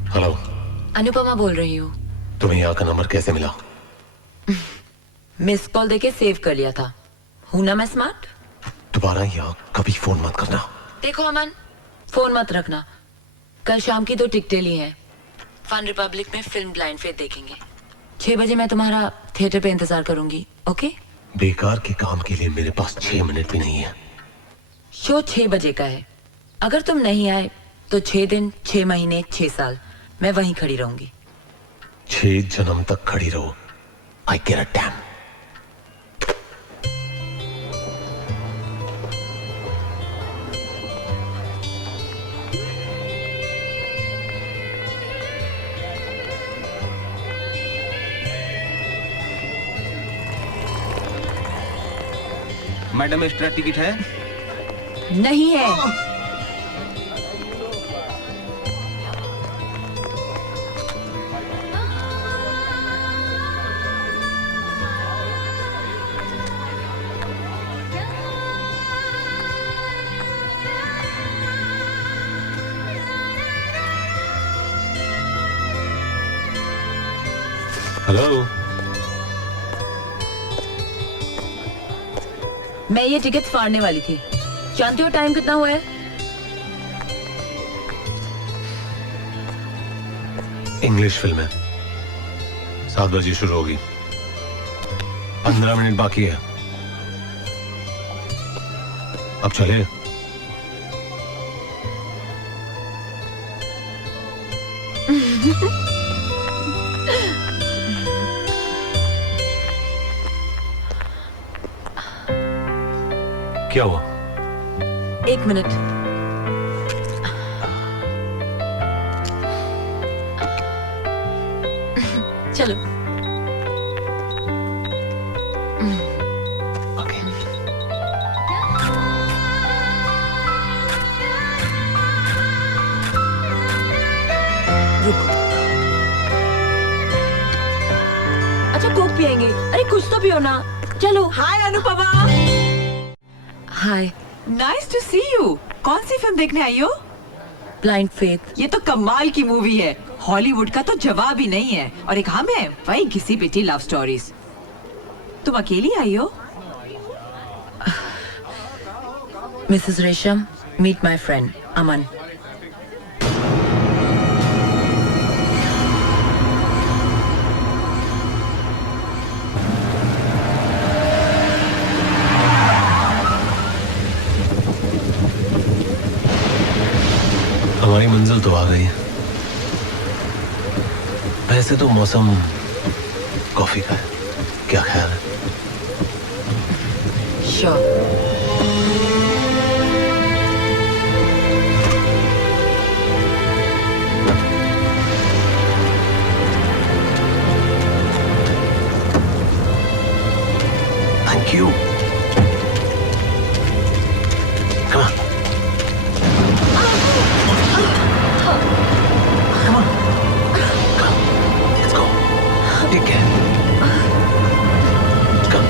Hello, Anupama बोल रही हूँ। तुम्हें यहाँ का नंबर कैसे मिला? मिस कॉल देके सेव कर लिया था। हूं ना मैं स्मार्ट? दोबारा यहाँ कभी फोन मत करना। देखो अमन, फोन मत रखना। कल शाम की 2 टिकटें ली हैं। फन रिपब्लिक में फिल्म ब्लाइंड फेथ देखेंगे। 6 बजे मैं तुम्हारा थिएटर पे इंतजार करूंगी, ओके? बेकार के काम के लिए मेरे पास 6 मिनट भी नहीं है। शो 6 बजे का है। अगर तुम नहीं आए तो 6 दिन, 6 महीने, 6 साल मैं वहीं खड़ी रहूंगी। 6 जन्म तक खड़ी रहो। आई केयर अ डैम। मैडम एक्स्ट्रा टिकट है? नहीं है। हेलो, मैं ये टिकट फाड़ने वाली थी। जानते हो टाइम कितना हुआ है? इंग्लिश फिल्म है, 7 बजे शुरू होगी। 15 मिनट बाकी है। अब चले। क्या हुआ? 1 मिनट। चलो। रुको। अच्छा कोक पिएंगे? अरे कुछ तो पियो ना। चलो। Hi Anupama. Hi. Nice to see you. कौन सी फिल्म देखने आई हो? Blind faith. ये तो कमाल की मूवी है। हॉलीवुड का तो जवाब ही नहीं है। और एक हम है, वही घिसी पिटी लव स्टोरीज। तुम अकेली आई हो? मिसेस रेशम, मीट माय फ्रेंड अमन। हमारी मंजिल तो आ गई है। वैसे तो मौसम कॉफी का है, क्या ख्याल है? Sure. Thank you. Come on. Take care. Come.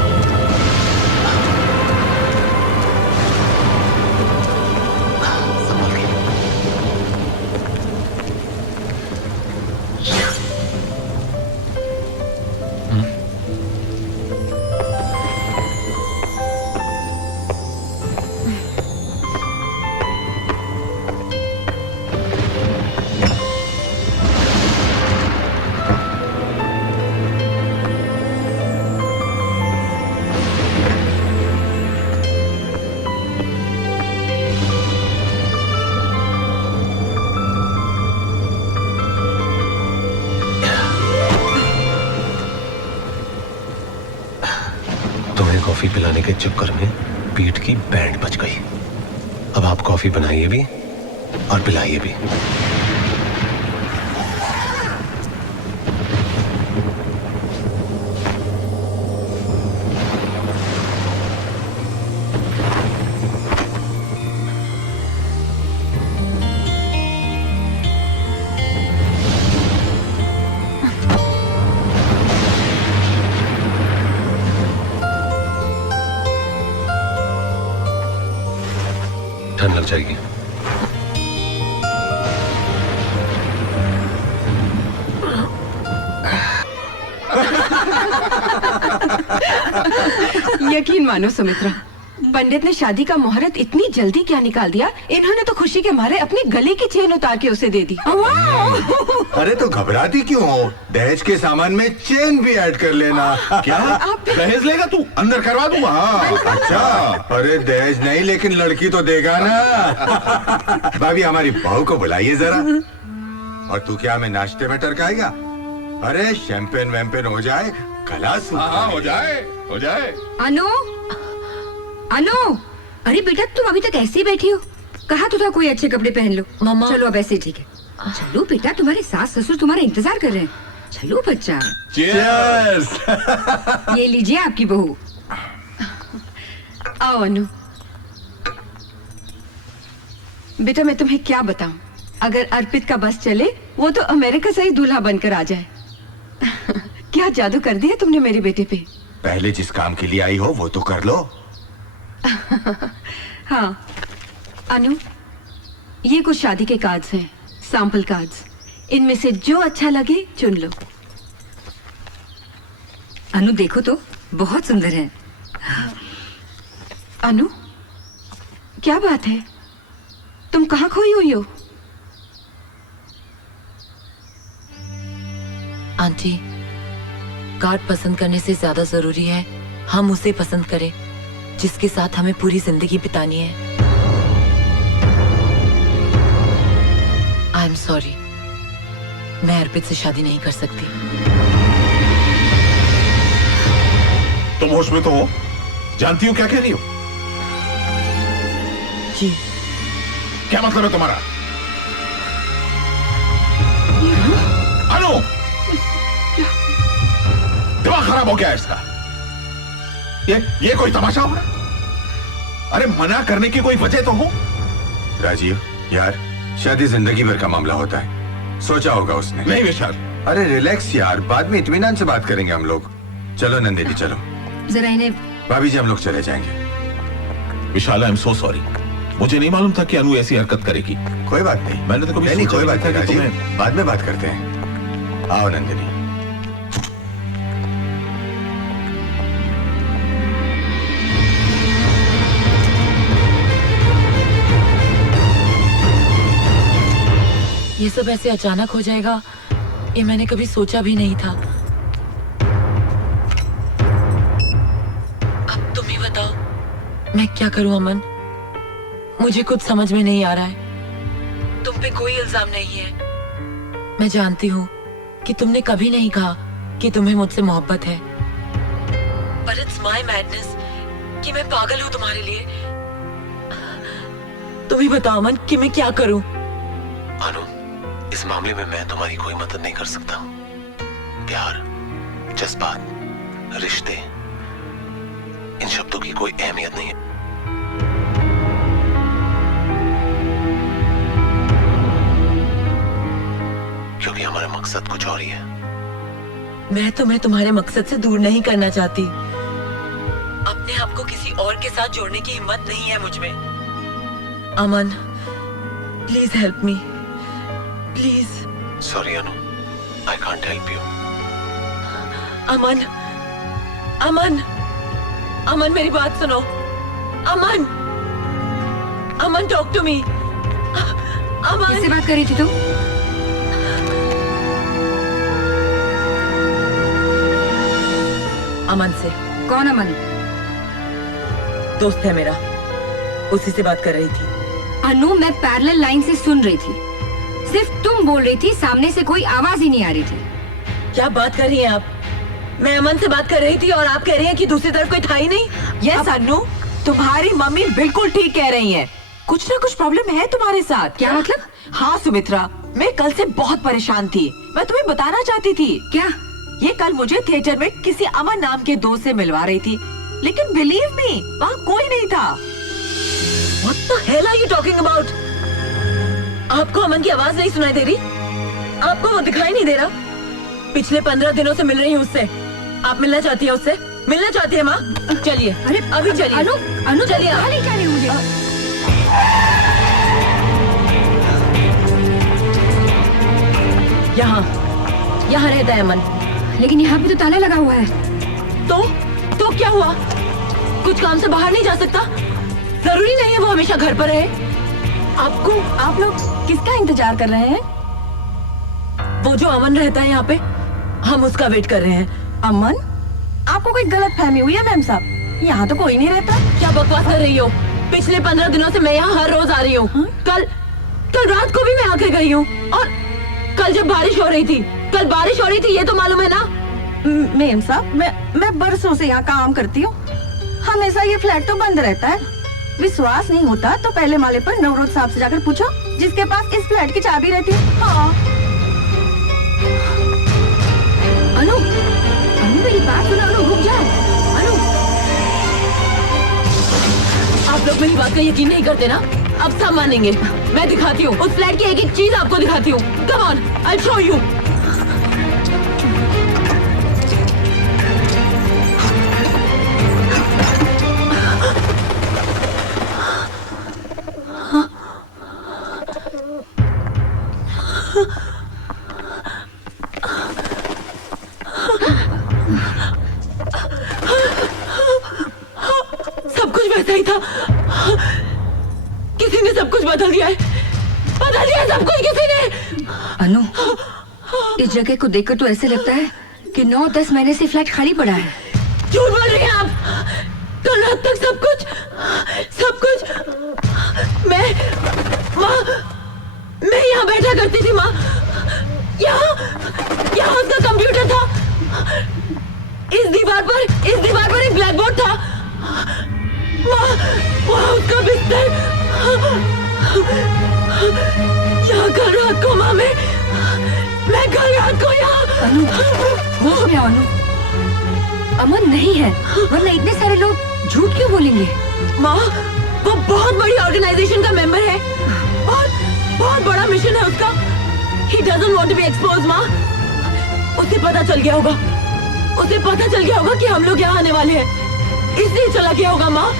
Coffee पिलाने के चक्कर में पीठ की बैंड बच गई। अब आप कॉफी बनाइए भी और पिलाइए भी। ठंड लग जाएगी। यकीन मानो सुमित्रा, पंडित ने शादी का मुहूर्त इतनी जल्दी क्या निकाल दिया। इन्होंने तो खुशी के मारे अपनी गले की चेन उतार के उसे दे दी। अरे तो घबराती क्यों हो? दहेज के सामान में चेन भी ऐड कर लेना। क्या दहेज लेगा तू? अंदर करवा दूंगा। हाँ। अच्छा, अरे दहेज नहीं लेकिन लड़की तो देगा ना। भाभी हमारी बहू को बुलाइए जरा। और तू क्या हमें नाश्ते में टरकाएगा? अरे शैंपेन वैम्पेन हो जाए, गला सूखा। हाँ हो जाए, हो जाए। अनु, अनु, अरे बेटा तुम अभी तक ऐसे ही बैठी हो? कहा तो था कोई अच्छे कपड़े पहन लो। मम्मा। चलो अब ऐसे ठीक है। चलो बेटा, तुम्हारे सास ससुर तुम्हारा इंतजार कर रहे हैं। चलो बच्चा। Cheers! ये लीजिए आपकी बहू। आओ अनु। बेटा मैं तुम्हें क्या बताऊं, अगर अर्पित का बस चले वो तो अमेरिका से ही दूल्हा बनकर आ जाए। क्या जादू कर दिया तुमने मेरे बेटे पे। पहले जिस काम के लिए आई हो वो तो कर लो। हाँ अनु, ये कुछ शादी के कार्ड्स हैं, सैंपल कार्ड्स। इनमें से जो अच्छा लगे चुन लो। अनु देखो तो, बहुत सुंदर है। अनु, क्या बात है? तुम कहाँ खोई हुई हो? आंटी, कार्ड पसंद करने से ज्यादा जरूरी है हम उसे पसंद करें जिसके साथ हमें पूरी जिंदगी बितानी है। आई एम सॉरी, मैं अर्पित से शादी नहीं कर सकती। तुम होश में तो हो? जानती हो क्या कह रही हो? जी। क्या मतलब है तुम्हारा? अनु, दिमाग खराब हो गया है इसका। ये कोई तमाशा हो रहा है? अरे मना करने की कोई वजह तो हो। राजीव यार, शादी जिंदगी भर का मामला होता है, सोचा होगा उसने। नहीं विशाल। अरे रिलैक्स यार, बाद में इत्मीनान से बात करेंगे हम लोग। चलो नंदिनी चलो। जरा इन्हें। भाभी जी हम लोग चले जाएंगे। विशाल आई एम सो सॉरी, मुझे नहीं मालूम था कि अनु ऐसी हरकत करेगी। कोई बात नहीं, मैंने तो कभी नहीं सोचा कोई बात था नहीं कि राजीव, तुम्हें। बाद में बात करते हैं। आओ नंदिनी। ये सब ऐसे अचानक हो जाएगा ये मैंने कभी सोचा भी नहीं था। अब तुम ही बताओ मैं क्या करूं अमन, मुझे कुछ समझ में नहीं आ रहा है। तुम पे कोई इल्जाम नहीं है, मैं जानती हूँ कि तुमने कभी नहीं कहा कि तुम्हें मुझसे मोहब्बत है, पर इट्स माय मैडनेस कि मैं पागल हूँ तुम्हारे लिए। तुम ही बताओ अमन कि मैं क्या करूं। अनु, इस मामले में मैं तुम्हारी कोई मदद नहीं कर सकता। प्यार, जज्बात, रिश्ते, इन शब्दों की कोई अहमियत नहीं है। क्योंकि हमारा मकसद कुछ और ही है। मैं तुम्हें तुम्हारे मकसद से दूर नहीं करना चाहती। अपने आप को किसी और के साथ जोड़ने की हिम्मत नहीं है मुझ में। अमन, please help me, please. Sorry Anu, I can't help you. अमन, अमन, अमन मेरी बात सुनो। अमन, अमन टॉक टू मी। अमन, किससे बात कर रही थी तू? अमन से। कौन अमन? दोस्त है मेरा, उसी से बात कर रही थी। अनु, मैं पैरेलल लाइन से सुन रही थी, सिर्फ तुम बोल रही थी, सामने से कोई आवाज ही नहीं आ रही थी। क्या बात कर रही हैं आप? मैं अमन से बात कर रही थी और आप कह रही हैं कि दूसरी तरफ कोई था ही नहीं। यस अनु, तुम्हारी मम्मी बिल्कुल ठीक कह रही हैं। कुछ ना कुछ प्रॉब्लम है तुम्हारे साथ। क्या मतलब? हाँ सुमित्रा, मैं कल से बहुत परेशान थी। मैं तुम्हें बताना चाहती थी। क्या? ये कल मुझे थिएटर में किसी अमन नाम के दोस्त से मिलवा रही थी, लेकिन बिलीव मी वहाँ कोई नहीं था। What the hell are you talking about? आपको अमन की आवाज नहीं सुनाई दे रही? आपको वो दिखाई नहीं दे रहा? पिछले 15 दिनों से मिल रही हूँ उससे। आप मिलना चाहती है उससे? मिलना चाहती है माँ? चलिए, अरे अभी चलिए। अनु चलिए। कहाँ ले जा रही हो मुझे? यहाँ रहता है अमन। लेकिन यहाँ पे तो ताला लगा हुआ है। तो क्या हुआ? कुछ काम से बाहर नहीं जा सकता? जरूरी नहीं है वो हमेशा घर पर रहे। आप लोग किसका इंतजार कर रहे हैं? वो जो अमन रहता है यहाँ पे, हम उसका वेट कर रहे हैं। अमन? आपको कोई गलत फहमी हुई है मैम साहब? यहाँ तो कोई नहीं रहता। क्या बकवास कर रही हो? पिछले 15 दिनों से मैं यहाँ हर रोज आ रही हूँ। कल रात को भी मैं आके गई हूँ। और कल जब बारिश हो रही थी, ये तो मालूम है ना? मैम साहब, मैं बरसों से यहाँ काम करती हूँ। हमेशा ये फ्लैट तो बंद रहता है। विश्वास नहीं होता तो पहले माले पर नवरोज साहब से जाकर पूछो, जिसके पास इस फ्लैट की चाबी रहती है। हाँ। अनु मेरी बात सुनो। अनु रुक जा। अनु, आप लोग मेरी बात का यकीन नहीं करते ना? अब सब मानेंगे। मैं दिखाती हूँ उस फ्लैट की एक एक चीज आपको दिखाती हूँ। Come on, I show you. सब कुछ वैसा ही था। किसी ने सब कुछ बदल दिया है। सब कुछ किसी ने। अनु, इस जगह को देखकर तो ऐसे लगता है कि 9-10 महीने से फ्लैट खाली पड़ा है। झूठ बोल रही हैं आप। कल रात तक सब कुछ मैं यहाँ बैठा करती थी माँ। यहाँ उसका कंप्यूटर था। इस दीवार पर एक ब्लैक बोर्ड था। वहाँ उसका बिस्तर। यहाँ कल रात को माँ मैं कल रात को यहाँ। अनु, होश में आओ अनु। अमन नहीं है, वरना इतने सारे लोग झूठ क्यों बोलेंगे? माँ, वो बहुत बड़ी ऑर्गेनाइजेशन का मेंबर है और बहुत बड़ा मिशन है उसका। He doesn't want to be exposed, माँ। उसे पता चल गया होगा कि हम लोग यहाँ आने वाले हैं, इसलिए चला गया होगा माँ।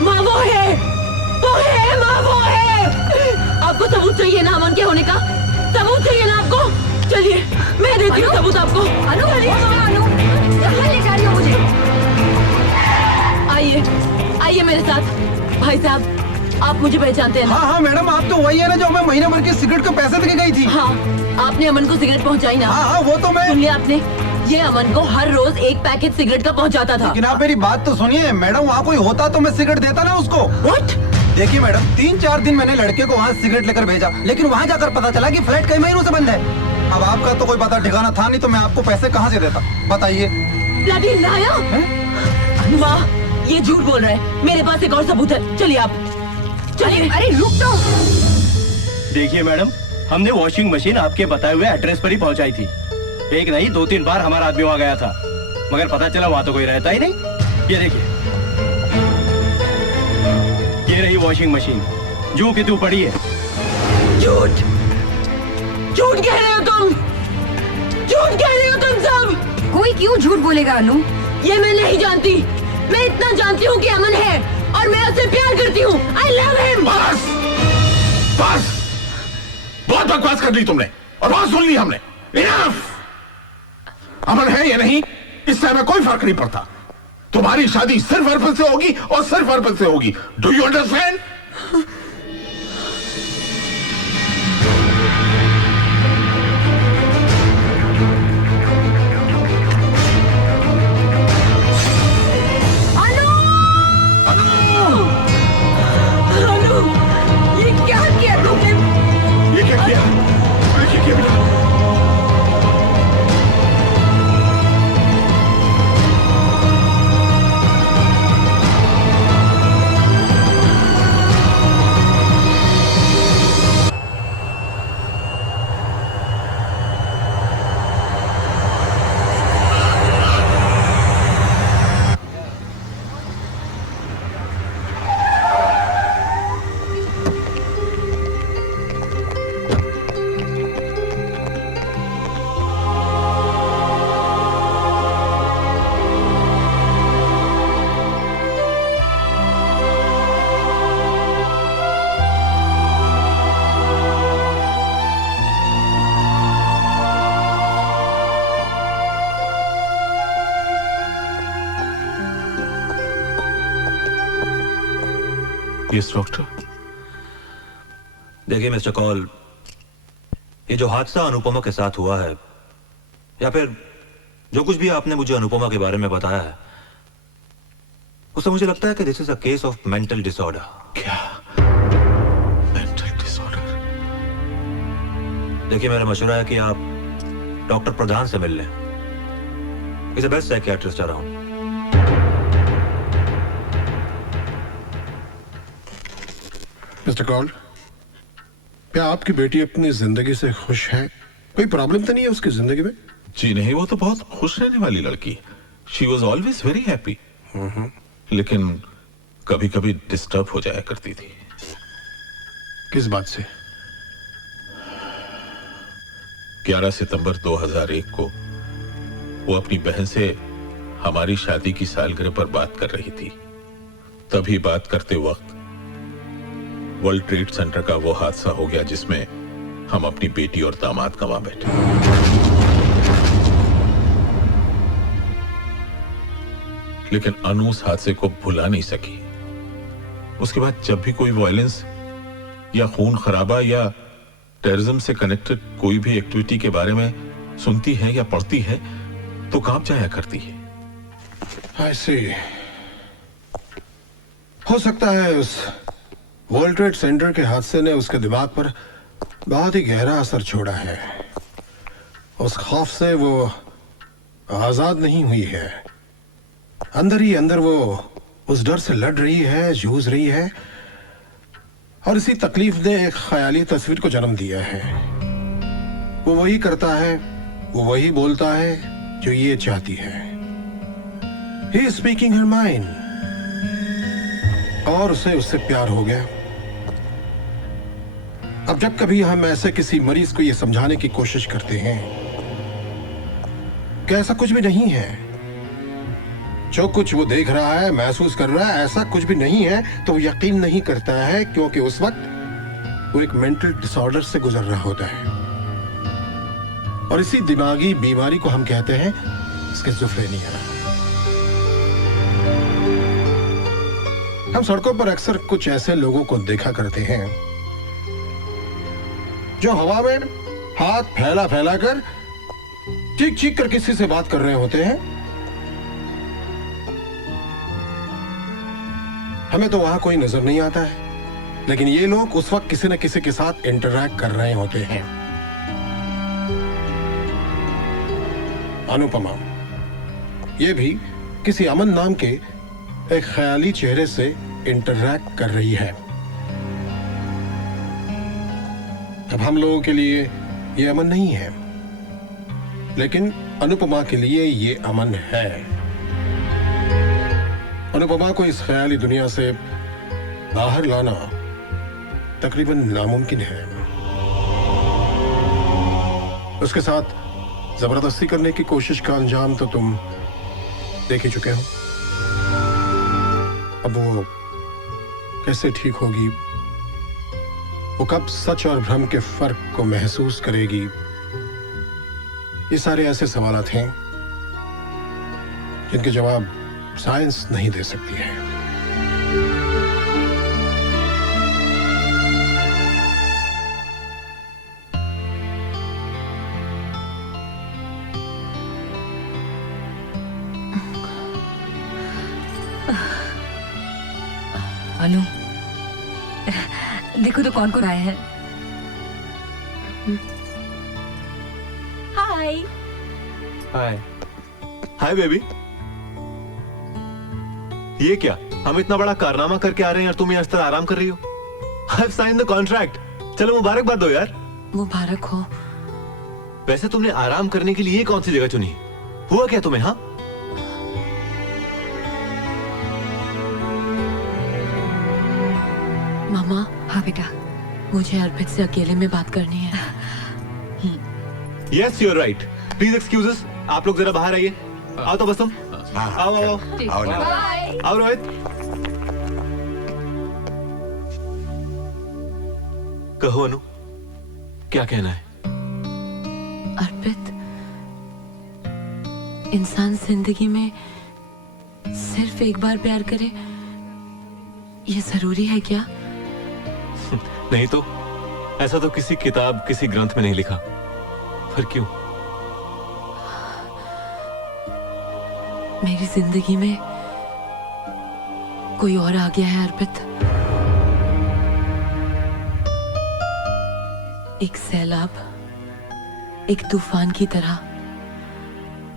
माँ वो है माँ, वो है। आपको सबूत चाहिए ना अमन के होने का? सबूत चाहिए ना आपको? चलिए मैं देती हूँ सबूत आपको। अनु, कहाँ ले जा रही हो मुझे? आइए मेरे साथ। भाई साहब, आप मुझे पहचानते हैं ना? हाँ मैडम, आप तो वही है ना जो हमें महीने भर के सिगरेट के पैसे देके गई थी। हाँ, आपने अमन को सिगरेट पहुँचाई ना? हाँ, वो तो मैं। सुन लिया आपने? ये अमन को हर रोज एक पैकेट सिगरेट का पहुँचाता था। लेकिन आप मेरी बात तो सुनिए मैडम, वहाँ कोई होता तो मैं सिगरेट देता ना उसको। What? देखिए मैडम, 3-4 दिन मैंने लड़के को वहाँ सिगरेट लेकर भेजा, लेकिन वहाँ जाकर पता चला कि फ्लैट कई महीनों से बंद है। अब आपका तो कोई पता ठिकाना था नहीं, तो मैं आपको पैसे कहाँ से देता, बताइए। Bloody liar! वाह, ये झूठ बोल रहा है। मेरे पास एक और सबूत है। चलिए आप, चलिए। अरे रुक तो। देखिए मैडम, हमने वॉशिंग मशीन आपके बताए हुए एड्रेस पर ही पहुंचाई थी। एक नहीं 2-3 बार हमारा आदमी वहां गया था, मगर पता चला वहां तो कोई रहता ही नहीं। ये देखिए, ये रही वॉशिंग मशीन, जो कि तू पड़ी है। झूठ कह रहे हो तुम। झूठ कह रहे हो तुम सब। कोई क्यों झूठ बोलेगा अनु? ये मैं नहीं जानती। मैं इतना जानती हूँ कि अमन है और मैं उससे प्यार करती हूँ। I love him। बस बहुत बकवास कर ली तुमने और बहुत सुन ली हमने। Enough! अमन है या नहीं, इससे हमें कोई फर्क नहीं पड़ता। तुम्हारी शादी सिर्फ अर्पण से होगी और सिर्फ अर्पण से होगी। Do you understand? ये क्या किया तुमने? ये क्या किया? ये क्या किया बेटा? Yes doctor. देखिए मिस्टर कॉल, ये जो हादसा अनुपमा के साथ हुआ है, या फिर जो कुछ भी आपने मुझे अनुपमा के बारे में बताया है, उससे मुझे लगता है कि this is a case of mental disorder. क्या मेंटल डिसऑर्डर? देखिए मेरा मशवरा है कि आप डॉक्टर प्रधान से मिल लें। Is the best psychiatrist around. Mister call, क्या आपकी बेटी अपनी जिंदगी से खुश है? कोई प्रॉब्लम तो नहीं है उसकी जिंदगी में? जी नहीं, वो तो बहुत खुश रहने वाली लड़की। She was always very happy, लेकिन कभी कभी डिस्टर्ब हो जाया करती थी। किस बात से? 11 सितंबर 2001 को वो अपनी बहन से हमारी शादी की सालगिरह पर बात कर रही थी। तभी बात करते वक्त वर्ल्ड ट्रेड सेंटर का वो हादसा हो गया जिसमें हम अपनी बेटी और दामाद गंवा बैठे। लेकिन अनु उस हादसे को भुला नहीं सकी। उसके बाद जब भी कोई वायलेंस या खून खराबा या टेररिज्म से कनेक्टेड कोई भी एक्टिविटी के बारे में सुनती है या पढ़ती है तो कांप जाया करती है। ऐसे हो सकता है उस वर्ल्ड ट्रेड सेंटर के हादसे ने उसके दिमाग पर बहुत ही गहरा असर छोड़ा है। उस खौफ से वो आजाद नहीं हुई है। अंदर ही अंदर वो उस डर से लड़ रही है, जूझ रही है, और इसी तकलीफ ने एक ख्याली तस्वीर को जन्म दिया है। वो वही करता है, वो वही बोलता है जो ये चाहती है। He is speaking her mind, और उसे उससे प्यार हो गया। अब जब कभी हम ऐसे किसी मरीज को यह समझाने की कोशिश करते हैं कि ऐसा कुछ भी नहीं है, जो कुछ वो देख रहा है, महसूस कर रहा है, ऐसा कुछ भी नहीं है, तो वो यकीन नहीं करता है, क्योंकि उस वक्त वो एक मेंटल डिसऑर्डर से गुजर रहा होता है। और इसी दिमागी बीमारी को हम कहते हैं स्किज़ोफ्रेनिया। हम सड़कों पर अक्सर कुछ ऐसे लोगों को देखा करते हैं जो हवा में हाथ फैला फैला कर चीख चीख कर किसी से बात कर रहे होते हैं। हमें तो वहां कोई नजर नहीं आता है, लेकिन ये लोग उस वक्त किसी न किसी के साथ इंटरैक्ट कर रहे होते हैं। अनुपमा ये भी किसी अमन नाम के एक ख्याली चेहरे से इंटरैक्ट कर रही है। अब हम लोगों के लिए ये अमन नहीं है, लेकिन अनुपमा के लिए ये अमन है। अनुपमा को इस ख्याली दुनिया से बाहर लाना तकरीबन नामुमकिन है। उसके साथ जबरदस्ती करने की कोशिश का अंजाम तो तुम देख ही चुके हो। अब वो कैसे ठीक होगी, वो कब सच और भ्रम के फर्क को महसूस करेगी, ये सारे ऐसे सवालात हैं जिनके जवाब साइंस नहीं दे सकती है। अनु, देखो तो कौन कौन आए हैं। हाय। हाय हाय बेबी। ये क्या, हम इतना बड़ा कारनामा करके आ रहे हैं और तुम यहाँ इस तरह आराम कर रही हो? I've signed the contract। चलो मुबारकबाद दो यार। मुबारक हो। वैसे तुमने आराम करने के लिए कौन सी जगह चुनी? हुआ क्या तुम्हें? हाँ, मामा। हाँ बेटा, मुझे अर्पित से अकेले में बात करनी है। Yes you are right. Please excuses, आप लोग जरा बाहर आइए। आओ तो बस तुम। आओ आओ आओ रोहित। कहो अनु, क्या कहना है? अर्पित, इंसान जिंदगी में सिर्फ एक बार प्यार करे ये जरूरी है क्या? नहीं तो ऐसा तो किसी किताब किसी ग्रंथ में नहीं लिखा, फिर क्यों? मेरी जिंदगी में कोई और आ गया है अर्पित। एक सैलाब, एक तूफान की तरह,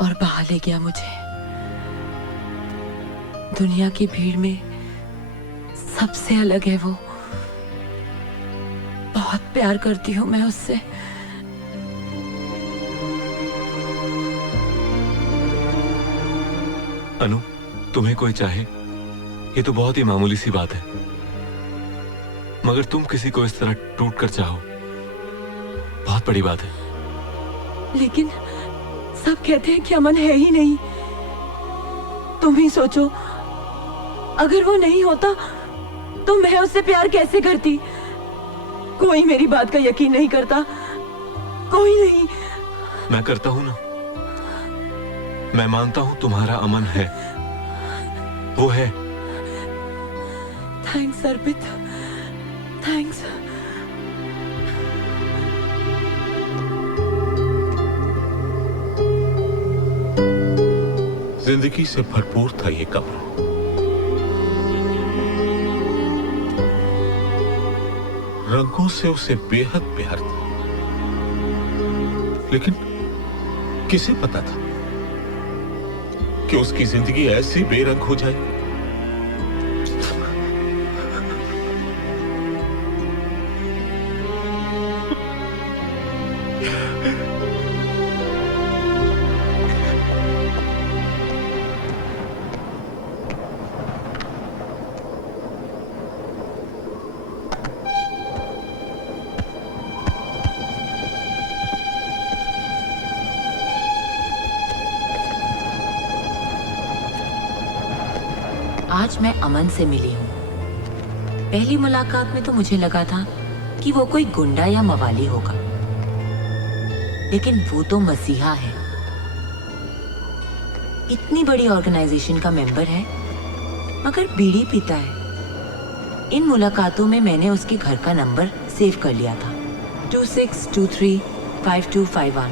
और बहा ले गया मुझे। दुनिया की भीड़ में सबसे अलग है वो। बहुत प्यार करती हूं मैं उससे। अनु, तुम्हें कोई चाहे ये तो बहुत ही मामूली सी बात है, मगर तुम किसी को इस तरह टूट कर चाहो, बहुत बड़ी बात है। लेकिन सब कहते हैं कि अमन है ही नहीं। तुम ही सोचो, अगर वो नहीं होता तो मैं उससे प्यार कैसे करती? कोई मेरी बात का यकीन नहीं करता, कोई नहीं। मैं करता हूं ना, मैं मानता हूं तुम्हारा अमन है, वो है। थैंक्स अर्पित, थैंक्स। जिंदगी से भरपूर था ये कमरा। रंगों से उसे बेहद प्यार था, लेकिन किसे पता था कि उसकी जिंदगी ऐसी बेरंग हो जाए। आज मैं अमन से मिली हूँ। पहली मुलाकात में तो मुझे लगा था कि वो कोई गुंडा या मवाली होगा, लेकिन वो तो मसीहा है। इतनी बड़ी ऑर्गेनाइजेशन का मेंबर है, मगर बीड़ी पीता है। इन मुलाकातों में मैंने उसके घर का नंबर सेव कर लिया था, 26235251।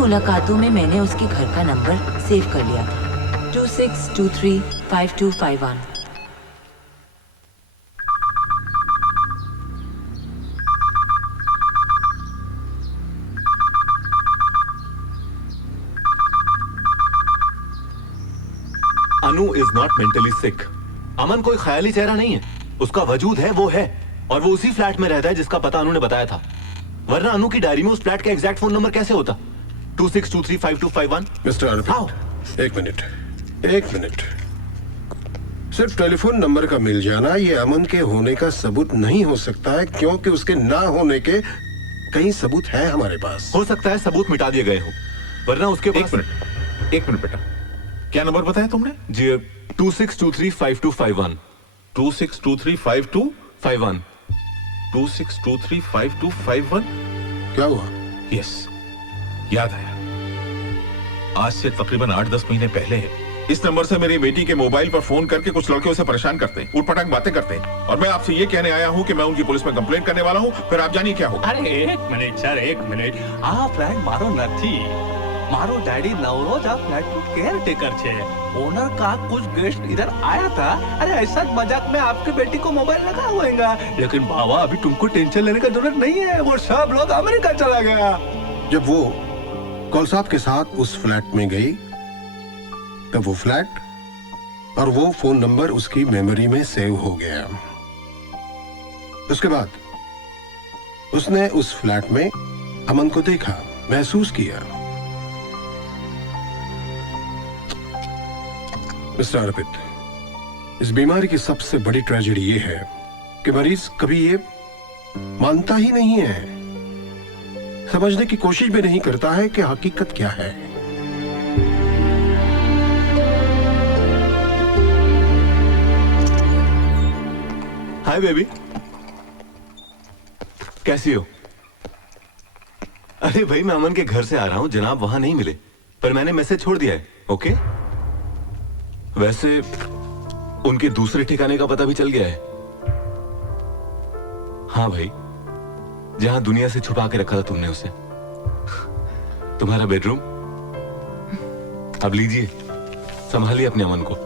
मुलाकातों में मैंने उसके घर का नंबर सेव कर लिया था, 26235251। अनु इज नॉट मेंटली सिक। अमन कोई ख्याली चेहरा नहीं है, उसका वजूद है, वो है, और वो उसी फ्लैट में रहता है जिसका पता अनु ने बताया था। वरना अनु की डायरी में उस फ्लैट का एग्जैक्ट फोन नंबर कैसे होता? 26235251। मिस्टर अर्पित, एक मिनट। सिर्फ टेलीफोन नंबर का मिल जाना ये अमन के होने का सबूत नहीं हो सकता है, क्योंकि उसके ना होने के कई सबूत हैं हमारे पास। हो सकता है सबूत मिटा दिए गए हो, वरना उसके पास। एक मिनट बेटा, क्या नंबर बताया तुमने? जी 26235251। 26235251। 26235251। क्या हुआ? यस, याद आया। आज से तकरीबन 8-10 महीने पहले इस नंबर से मेरी बेटी के मोबाइल पर फोन करके कुछ लड़के उसे परेशान करते हैं, उठपटांग बातें करते हैं, और मैं आपसे ये कहने आया हूँ कि मैं उनकी पुलिस में कंप्लेंट करने वाला हूँ। फिर आप जानिए क्या होगा। अरे एक मिनट सर, एक मिनट। आ फ्लैट मारो નથી, मारो डैडी नवरोज आ फ्लैट केयर टेकर छे। ओनर का कुछ गेस्ट इधर आया था। अरे ऐसा मजाक में आपकी बेटी को मोबाइल लगा हुएगा, लेकिन बाबा अभी तुमको टेंशन लेने की जरूरत नहीं है, वो सब लोग अमेरिका चला गया। जब वो कौलसाब के साथ उस फ्लैट में गई, तब वो फ्लैट और वो फोन नंबर उसकी मेमोरी में सेव हो गया। उसके बाद उसने उस फ्लैट में अमन को देखा, महसूस किया। मिस्टर अर्पित, इस बीमारी की सबसे बड़ी ट्रेजेडी ये है कि मरीज कभी ये मानता ही नहीं है, समझने की कोशिश भी नहीं करता है कि हकीकत क्या है। हाय बेबी, कैसी हो? अरे भाई, मैं अमन के घर से आ रहा हूं, जनाब वहां नहीं मिले, पर मैंने मैसेज छोड़ दिया है। ओके? वैसे उनके दूसरे ठिकाने का पता भी चल गया है। हाँ भाई, जहां दुनिया से छुपा के रखा था तुमने उसे। तुम्हारा बेडरूम। अब लीजिए, संभालिए अपने अमन को।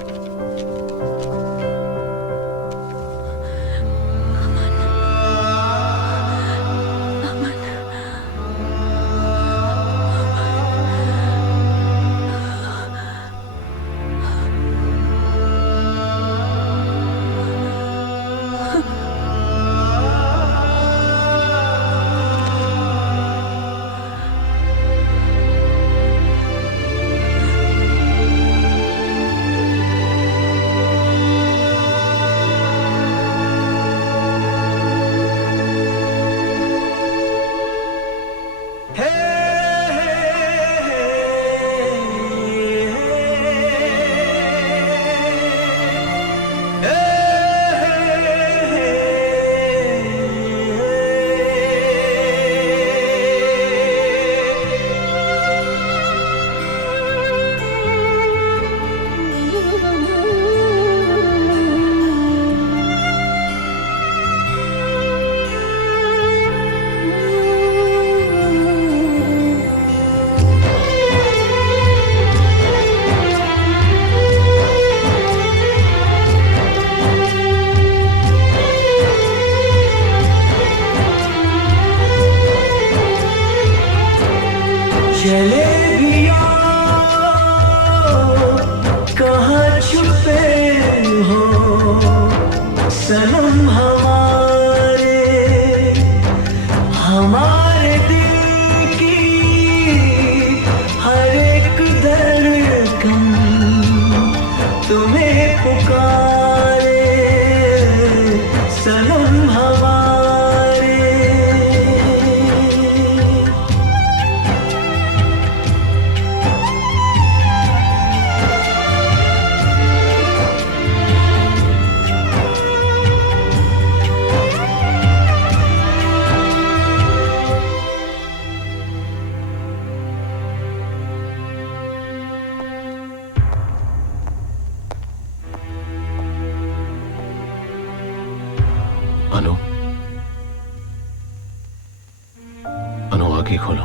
आंखें खोलो।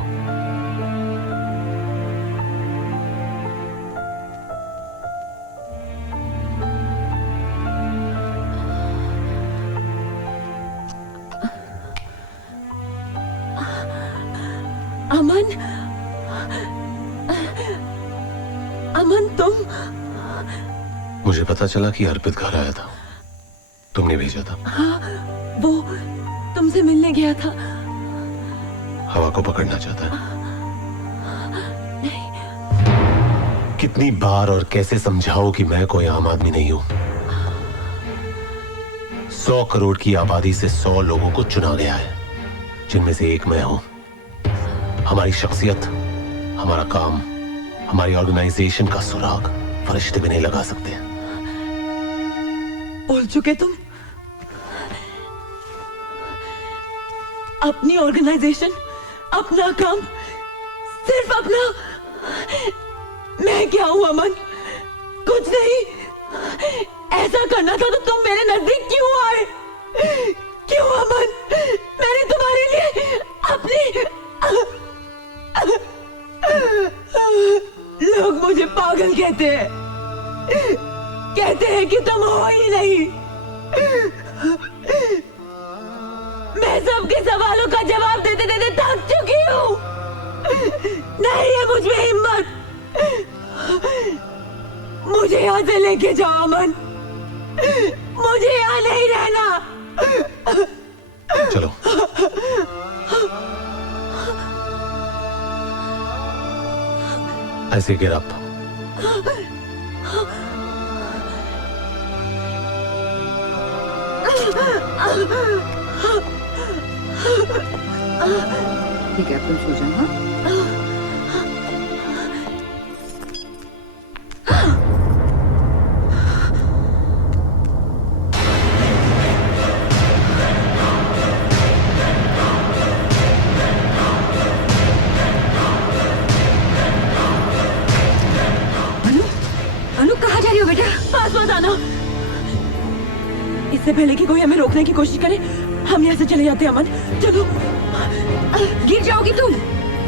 अमन, अमन तुम? मुझे पता चला कि अर्पित घर आया था, तुमने भेजा था। हाँ, वो तुमसे मिलने गया था। हवा को पकड़ना चाहता है। नहीं। कितनी बार और कैसे समझाओ कि मैं कोई आम आदमी नहीं हूं। 100 करोड़ की आबादी से 100 लोगों को चुना गया है, जिनमें से एक मैं हूं। हमारी शख्सियत, हमारा काम, हमारी ऑर्गेनाइजेशन का सुराग फरिश्ते भी नहीं लगा सकते। बोल चुके तुम। अपनी ऑर्गेनाइजेशन, अपना काम, सिर्फ अपना। मैं क्या हूं अमन? कुछ नहीं। ऐसा करना था तो तुम मेरे नजदीक क्यों आए? क्यों अमन? मैंने तुम्हारे लिए अपनी लोग मुझे पागल कहते हैं, कहते हैं कि तुम हो ही नहीं। मैं सबके सवालों का जवाब देते देते थक चुकी हूँ। नहीं है मुझ में हिम्मत। मुझे यहाँ से लेके जाओ अमन, मुझे यहाँ नहीं रहना। चलो। ऐसे गिर अप। ठीक है, तुम सो जाओ। हाँ? अनु कहाँ जा रही हो बेटा? पास मत आना। इससे पहले कि कोई हमें रोकने की कोशिश करे हम यहाँ से चले जाते हैं। अमन चलो। गिर जाओगी तुम।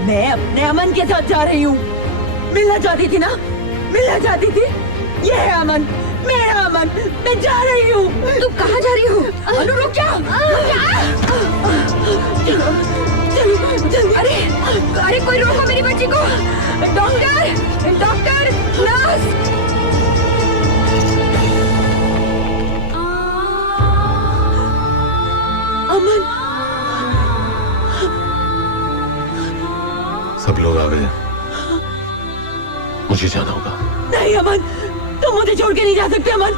मैं अपने अमन के साथ जा रही हूँ। मिलना चाहती थी ना? मिलना चाहती थी? ये है अमन, मेरा अमन। मैं जा रही हूँ। तुम कहाँ जा रही हो? अनु रुक जा। चलो चलो चलो। अरे अरे कोई रोको मेरी बच्ची को। Doctor, doctor, nurse. अमन। सब लोग आ गए, मुझे जाना होगा। नहीं अमन, तुम मुझे छोड़ के नहीं जा सकते अमन।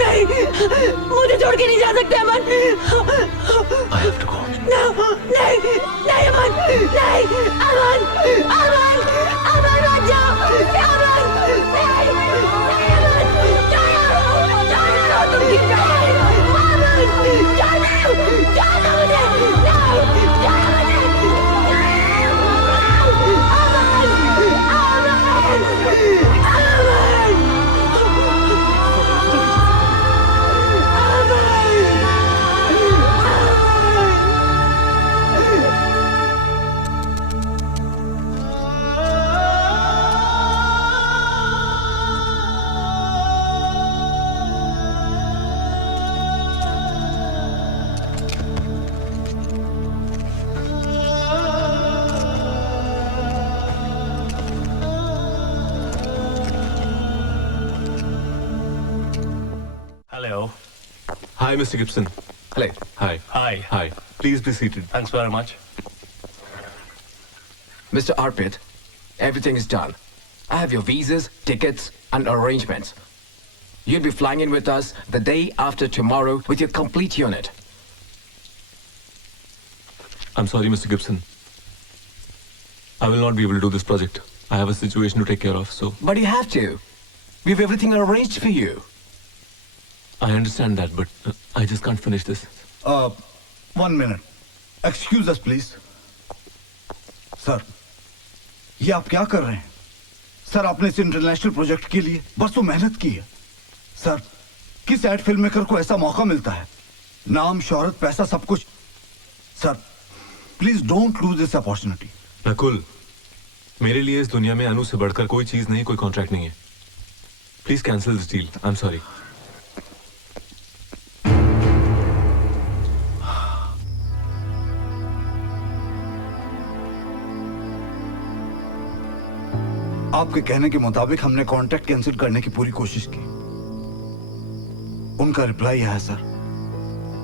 नहीं, मुझे छोड़ के नहीं जा सकते अमन। I have to go. नहीं, नहीं अमन, नहीं, अमन, अमन, अमन मत जाओ, अमन, नहीं, नहीं अमन, जाने दो, तुम गिर जाओगे, अमन, जाने मुझे, नहीं, जाने मुझे, Hello. Hi, Mr. Gibson. Hello. Hi. Hi. Hi. Please be seated. Thanks very much. Mr. Arpit, everything is done. I have your visas, tickets, and arrangements. You'll be flying in with us the day after tomorrow with your complete unit. I'm sorry, Mr. Gibson. I will not be able to do this project. I have a situation to take care of, so... But you have to. We have everything arranged for you. I understand that, but I just can't finish this. 1 minute. Excuse us, please. Sir, ये आप क्या कर रहे हैं? Sir, आपने इस international project के लिए बरसों मेहनत की है। सर, किस एड फिल्म मेकर को ऐसा मौका मिलता है? नाम, शोहरत, पैसा, सब कुछ। Sir, please don't lose this opportunity. Nakul, मेरे लिए इस दुनिया में अनु से बढ़कर कोई चीज नहीं, कोई कॉन्ट्रैक्ट नहीं है। Please cancel this deal. I am sorry. आपके कहने के मुताबिक हमने कॉन्ट्रैक्ट कैंसिल करने की पूरी कोशिश की। उनका रिप्लाई यह है, सर,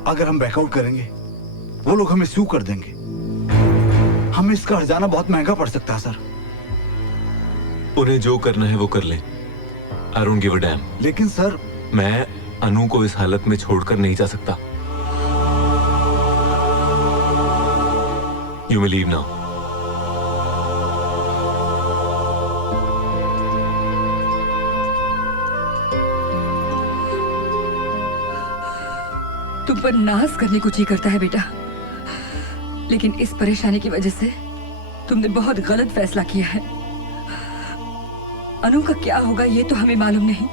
अगर हम बैकआउट करेंगे वो लोग हमें सू कर देंगे। हमें इसका हर्जाना बहुत महंगा पड़ सकता है, सर। उन्हें जो करना है वो कर ले। I don't give a dam. लेकिन सर, मैं अनु को इस हालत में छोड़कर नहीं जा सकता। You may leave now. तुम पर नाज करने को जी करता है बेटा, लेकिन इस परेशानी की वजह से तुमने बहुत गलत फैसला किया है। अनु का क्या होगा ये तो हमें मालूम नहीं,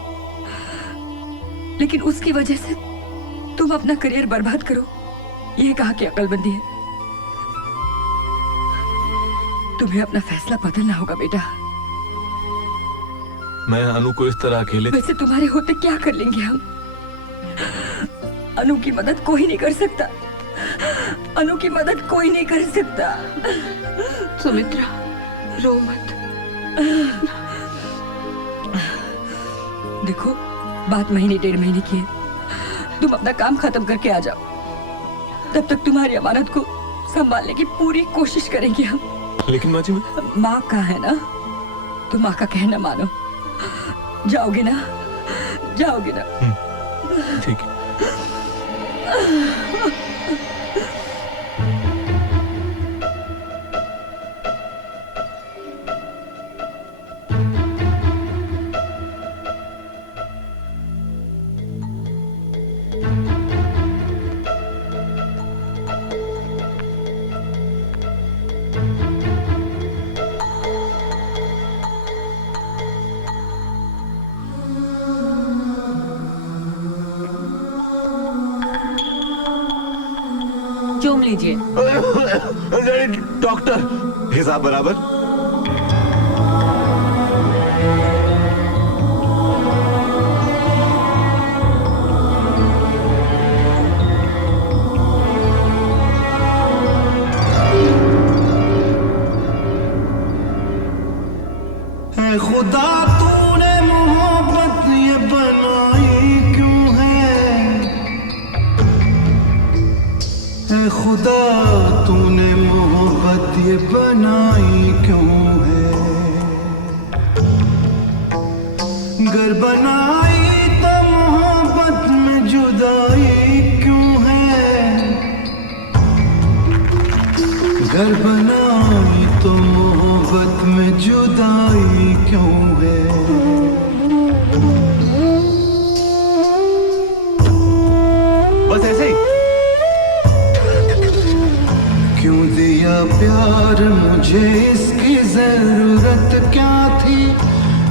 लेकिन उसकी वजह से तुम अपना करियर बर्बाद करो, यह कहा कि अकलमंदी है। तुम्हें अपना फैसला बदलना होगा बेटा। मैं अनु को इस तरह अकेले... वैसे तुम्हारे होते क्या कर लेंगे हम? अनु की मदद कोई नहीं कर सकता। अनु की मदद कोई नहीं कर सकता। सुमित्रा, रो मत। देखो, बात महीने 1.5 महीने की है। तुम अपना काम खत्म करके आ जाओ। तब तक तुम्हारी अमानत को संभालने की पूरी कोशिश करेंगे हम। लेकिन माँ जी, माँ का है ना, तुम माँ का कहना मानो। जाओगे ना? जाओगे ना? ठीक है। चूम लीजिए। डॉक्टर, हिसाब बराबर। खुदा तूने मोहब्बत ये बनाई क्यों है? खुदा तूने मोहब्बत ये बनाई क्यों है? गर बनाई तो मोहब्बत में जुदाई क्यों है? घर बनाई तो मोहब्बत में जुदाई क्यों है? बस ऐसे ही। क्यों दिया प्यार मुझे, इसकी जरूरत क्या थी?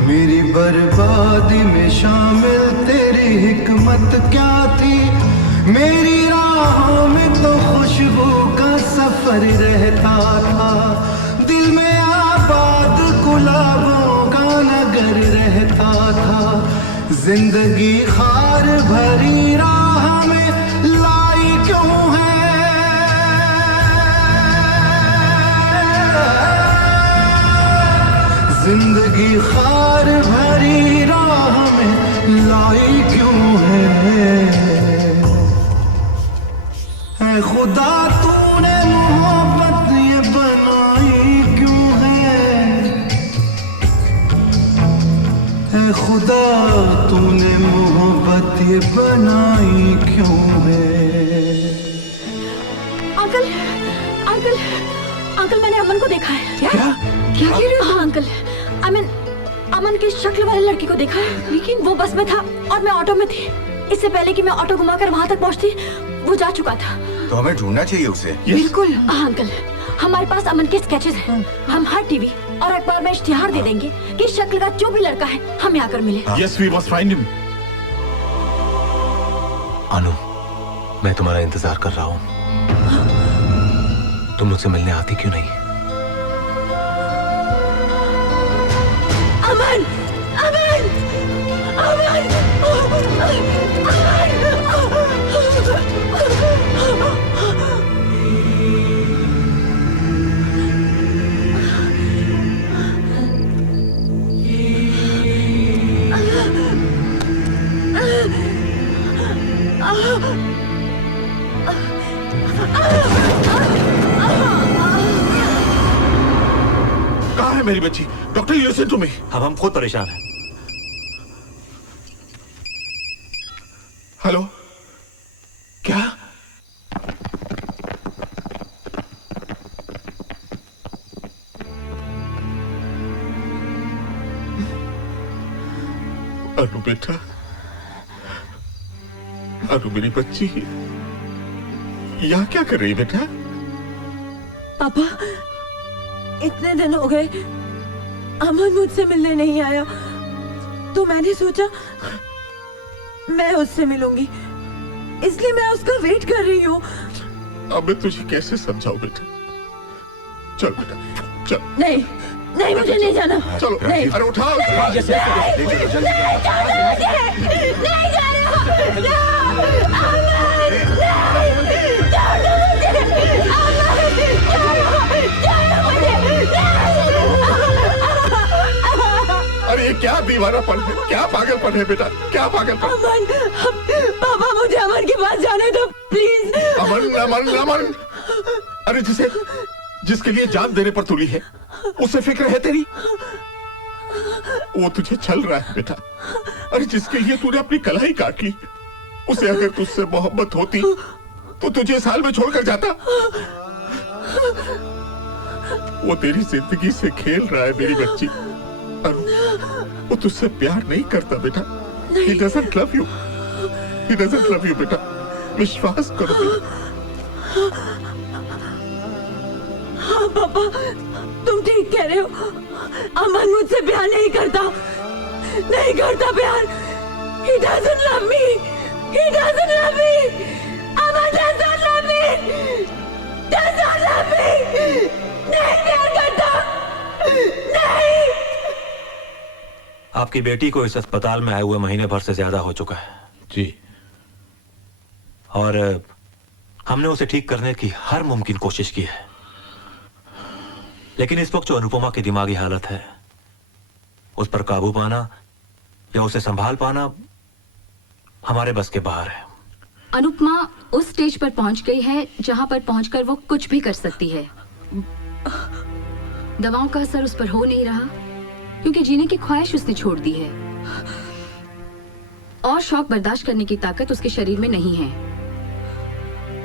मेरी बर्बादी में शामिल तेरी हिकमत क्या थी? मेरी राहों में तो खुशबू का सफर रहता था, दिल में आबाद गुलाबों का नगर रहता था। जिंदगी खार भरी राह में लाई क्यों है? जिंदगी खार भरी राह में लाई क्यों है? खुदा तूने मोहब्बत ये बनाई क्यों है? खुदा तूने मोहब्बत ये बनाई क्यों है? अंकल अंकल अंकल, मैंने अमन को देखा है। क्या क्या कह रहे हो? हाँ अंकल, अमन की शक्ल वाले लड़की को देखा है, लेकिन वो बस में था और मैं ऑटो में थी। इससे पहले कि मैं ऑटो घुमाकर वहाँ तक पहुँचती, वो जा चुका था। तो हमें ढूंढना चाहिए उसे। बिल्कुल। हाँ अंकल, हमारे पास अमन के स्केचेस हैं। हम हर टीवी और अखबार में इश्तिहार दे देंगे कि इस शक्ल का जो भी लड़का है हमें आकर मिले। Yes, we must find him. अनु, मैं तुम्हारा इंतजार कर रहा हूँ। तुम मुझसे मिलने आती क्यों नहीं? अमन अमन अमन कहाँ है मेरी बच्ची? Doctor, listen to me. हम खुद परेशान हैं। हेलो, क्या? अनु बेटा, अनु मेरी बच्ची, यहाँ क्या कर रही बेटा? पापा, इतने दिन हो गए अमन मुझसे मिलने नहीं आया, तो मैंने सोचा मैं उससे मिलूंगी, इसलिए मैं उसका वेट कर रही हूँ। अब मैं तुझे कैसे समझाऊं बेटा? चल बेटा, चल। नहीं नहीं, मुझे नहीं जाना। चलो, नहीं, अरे उठाओ। नहीं अरे ये क्या दीवानापन है, क्या पागलपन है बेटा, क्या पागलपन? अमन, पापा मुझे अमन के पास जाने दो प्लीज। अमन अमन अमन, अरे जिसके लिए जान देने पर तुली है, उसे फिक्र है तेरी? वो तुझे छल रहा है बेटा। अरे जिसके लिए तूने अपनी कलाई काट ली, उसे अगर तुझसे मोहब्बत होती तो तुझे साल में छोड़कर जाता। वो तेरी जिंदगी से खेल रहा है मेरी बच्ची। अनु, वो तुझसे प्यार नहीं करता बेटा। He doesn't love you. He doesn't love you बेटा। विश्वास करो बेटा। हाँ पापा, तुम ठीक कह रहे हो। अमन मुझसे प्यार नहीं करता प्यार। He doesn't love me. He doesn't love me. Aman doesn't love me. Doesn't love me. नहीं प्यार करता, नहीं। आपकी बेटी को इस अस्पताल में आए हुए महीने भर से ज्यादा हो चुका है जी, और हमने उसे ठीक करने की हर मुमकिन कोशिश की है, लेकिन इस वक्त जो अनुपमा की दिमागी हालत है, उस पर काबू पाना या उसे संभाल पाना हमारे बस के बाहर है। अनुपमा उस स्टेज पर पहुंच गई है जहां पर पहुंचकर वो कुछ भी कर सकती है। दवाओं का असर उस पर हो नहीं रहा क्योंकि जीने की ख्वाहिश उसने छोड़ दी है, और शौक बर्दाश्त करने की ताकत उसके शरीर में नहीं है।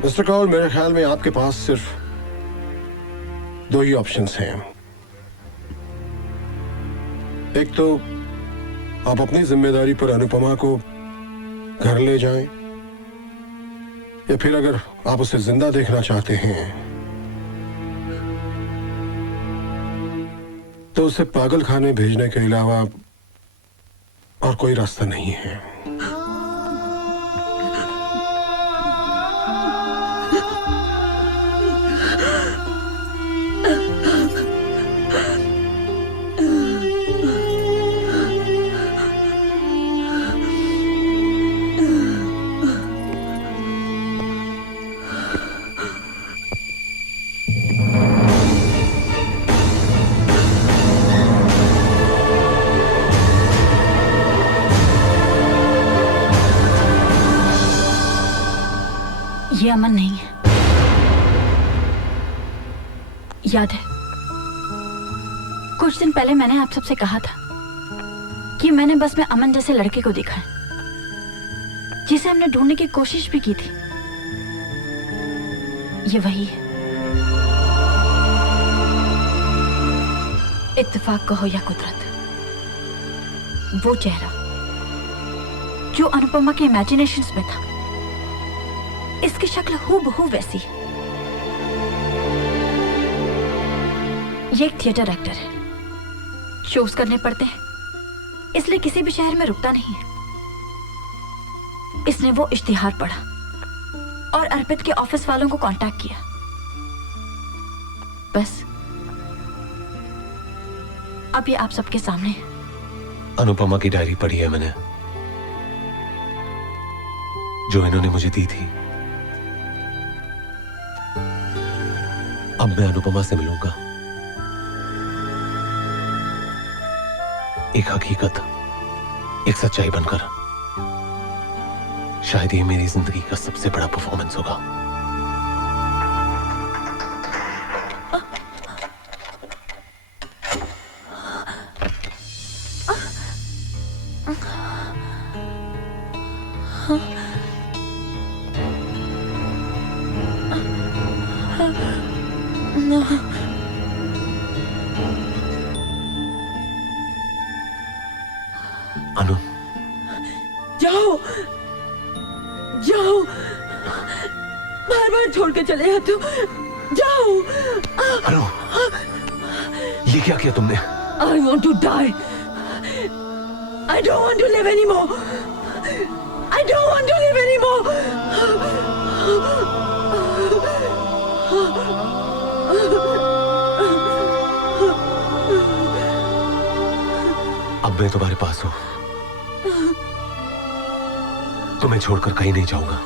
मिस्टर कौल, मेरे ख्याल में आपके पास सिर्फ दो ही ऑप्शंस हैं। एक तो आप अपनी जिम्मेदारी पर अनुपमा को घर ले जाएं, या फिर अगर आप उसे जिंदा देखना चाहते हैं तो उसे पागल खाने भेजने के अलावा और कोई रास्ता नहीं है। ये अमन नहीं है, याद है कुछ दिन पहले मैंने आप सबसे कहा था कि मैंने बस में अमन जैसे लड़के को देखा है जिसे हमने ढूंढने की कोशिश भी की थी। ये वही है। इत्तेफाक कहो या कुदरत, वो चेहरा जो अनुपमा के इमेजिनेशंस में था, इसकी शक्ल हूबहू वैसी है। ये एक थिएटर एक्टर है, शोज करने पड़ते हैं इसलिए किसी भी शहर में रुकता नहीं है। इसने वो इश्तिहार पढ़ा और अर्पित के ऑफिस वालों को कांटेक्ट किया। बस अब ये आप सबके सामने है। अनुपमा की डायरी पढ़ी है मैंने, जो इन्होंने मुझे दी थी। अब मैं अनुपमा से मिलूंगा, एक हकीकत, एक सच्चाई बनकर। शायद ये मेरी जिंदगी का सबसे बड़ा परफॉर्मेंस होगा। अनु, जाओ जाओ, बार बार छोड़ के चले जाते हो। जाओ। अनु, ये क्या किया तुमने? I want to die. I don't want to live anymore. I don't want to live anymore. अब मैं तुम्हारे पास हूं, तुम्हें छोड़कर कहीं नहीं जाऊंगा,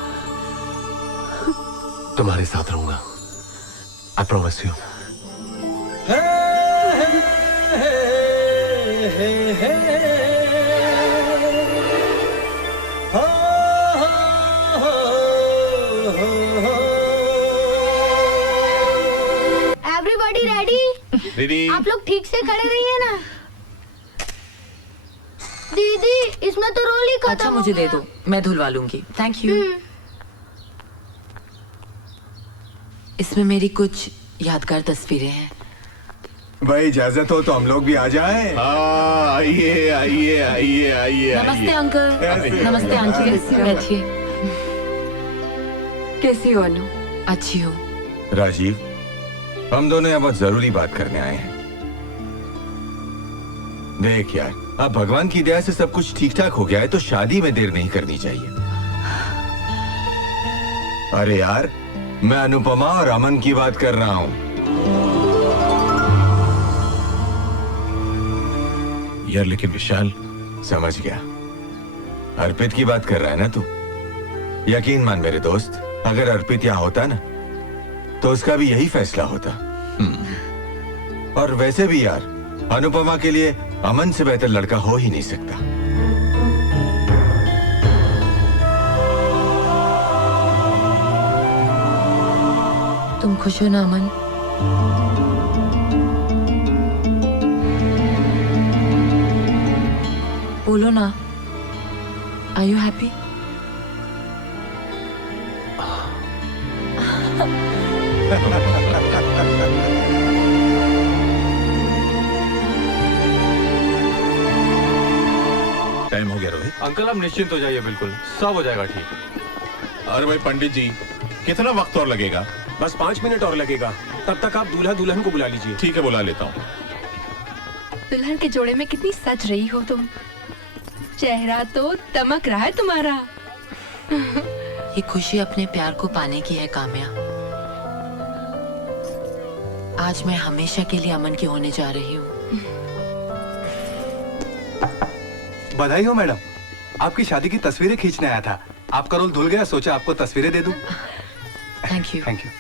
तुम्हारे साथ रहूंगा। I promise you. Everybody ready? Ready. आप लोग ठीक से खड़े रहिए ना। दीदी दीदी इसमें तो रोल ही खत्म अच्छा हो मुझे दे गया। दो, मैं धुलवा लूंगी। Thank you. इसमें मेरी कुछ यादगार तस्वीरें हैं। भाई इजाजत हो तो हम लोग भी आ जाए। आइए आइए आइए आइए। नमस्ते अंकल। नमस्ते आंटी, बैठिए। कैसी हो अनु? अच्छी हो। राजीव, हम दोनों यहाँ बहुत जरूरी बात करने आए हैं। देख यार, अब भगवान की दया से सब कुछ ठीक ठाक हो गया है तो शादी में देर नहीं करनी चाहिए। अरे यार, मैं अनुपमा और अमन की बात कर रहा हूँ। यार लेकिन विशाल। समझ गया, अर्पित की बात कर रहा है ना तू? यकीन मान मेरे दोस्त, अगर अर्पित यहाँ होता ना तो उसका भी यही फैसला होता। और वैसे भी यार, अनुपमा के लिए अमन से बेहतर लड़का हो ही नहीं सकता। तुम खुश हो ना अमन? बोलो ना, आर यू हैप्पी? टाइम हो गया रोहित। अंकल आप निश्चिंत हो जाइए, बिल्कुल सब हो जाएगा ठीक। अरे भाई पंडित जी, कितना वक्त और लगेगा? बस 5 मिनट और लगेगा। तब तक आप दूल्हा दुल्हन को बुला लीजिए। ठीक है, बुला लेता हूँ। दुल्हन के जोड़े में कितनी सज रही हो तुम। चेहरा तो दमक रहा है तुम्हारा। ये खुशी अपने प्यार को पाने की है काम्या। आज मैं हमेशा के लिए अमन की होने जा रही हूँ। बधाई हो मैडम, आपकी शादी की तस्वीरें खींचने आया था। आपका रोल धुल गया, सोचा आपको तस्वीरें दे दूं। Thank you. Thank you.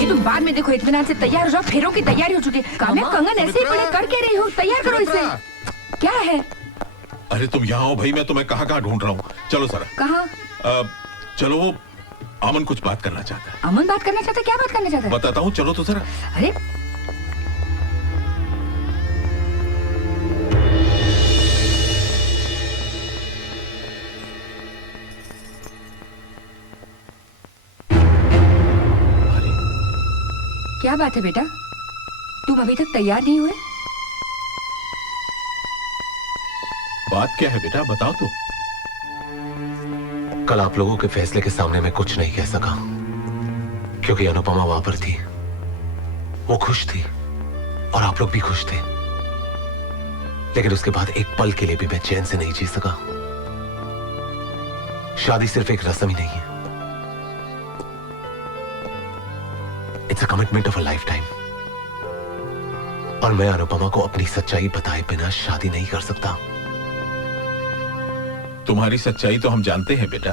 ये तुम बाद में देखो, इत्मीनान से तैयार हो जाओ, फेरों की तैयारी हो चुकी है। काम्या, कंगन ऐसे ही पड़े कर के रही हो, तैयार करो इसे। क्या है? अरे तुम यहाँ हो भाई, मैं तुम्हें कहाँ कहाँ ढूंढ रहा हूँ। चलो जरा। कहाँ? चलो, वो अमन कुछ बात करना चाहता है। अमन बात करना चाहता है? क्या बात करना चाहता है? बताता हूँ, चलो तो जरा। अरे क्या बात है बेटा, तुम अभी तक तैयार नहीं हुए? बात क्या है बेटा, बताओ तो। कल आप लोगों के फैसले के सामने मैं कुछ नहीं कह सका क्योंकि अनुपमा वहां पर थी। वो खुश थी और आप लोग भी खुश थे, लेकिन उसके बाद एक पल के लिए भी मैं चैन से नहीं जी सका। शादी सिर्फ एक रस्म ही नहीं है, it's a commitment of a life time. और मैं अनुपमा को अपनी सच्चाई बताए बिना शादी नहीं कर सकता। तुम्हारी सच्चाई तो हम जानते हैं बेटा,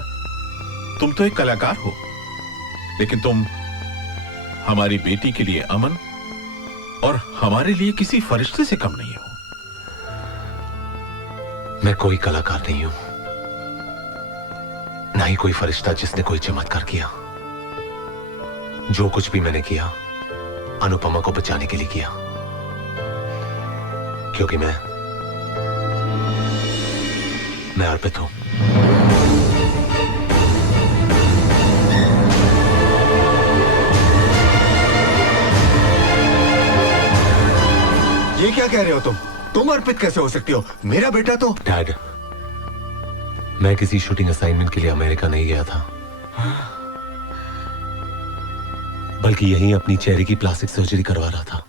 तुम तो एक कलाकार हो, लेकिन तुम हमारी बेटी के लिए अमन और हमारे लिए किसी फरिश्ते से कम नहीं हो। मैं कोई कलाकार नहीं हूं, ना ही कोई फरिश्ता जिसने कोई चमत्कार किया। जो कुछ भी मैंने किया अनुपमा को बचाने के लिए किया, क्योंकि मैं अर्पित हूं। ये क्या कह रहे हो तुम अर्पित कैसे हो सकती हो? मेरा बेटा तो। डैड, मैं किसी शूटिंग असाइनमेंट के लिए अमेरिका नहीं गया था, बल्कि यहीं अपनी चेहरे की प्लास्टिक सर्जरी करवा रहा था।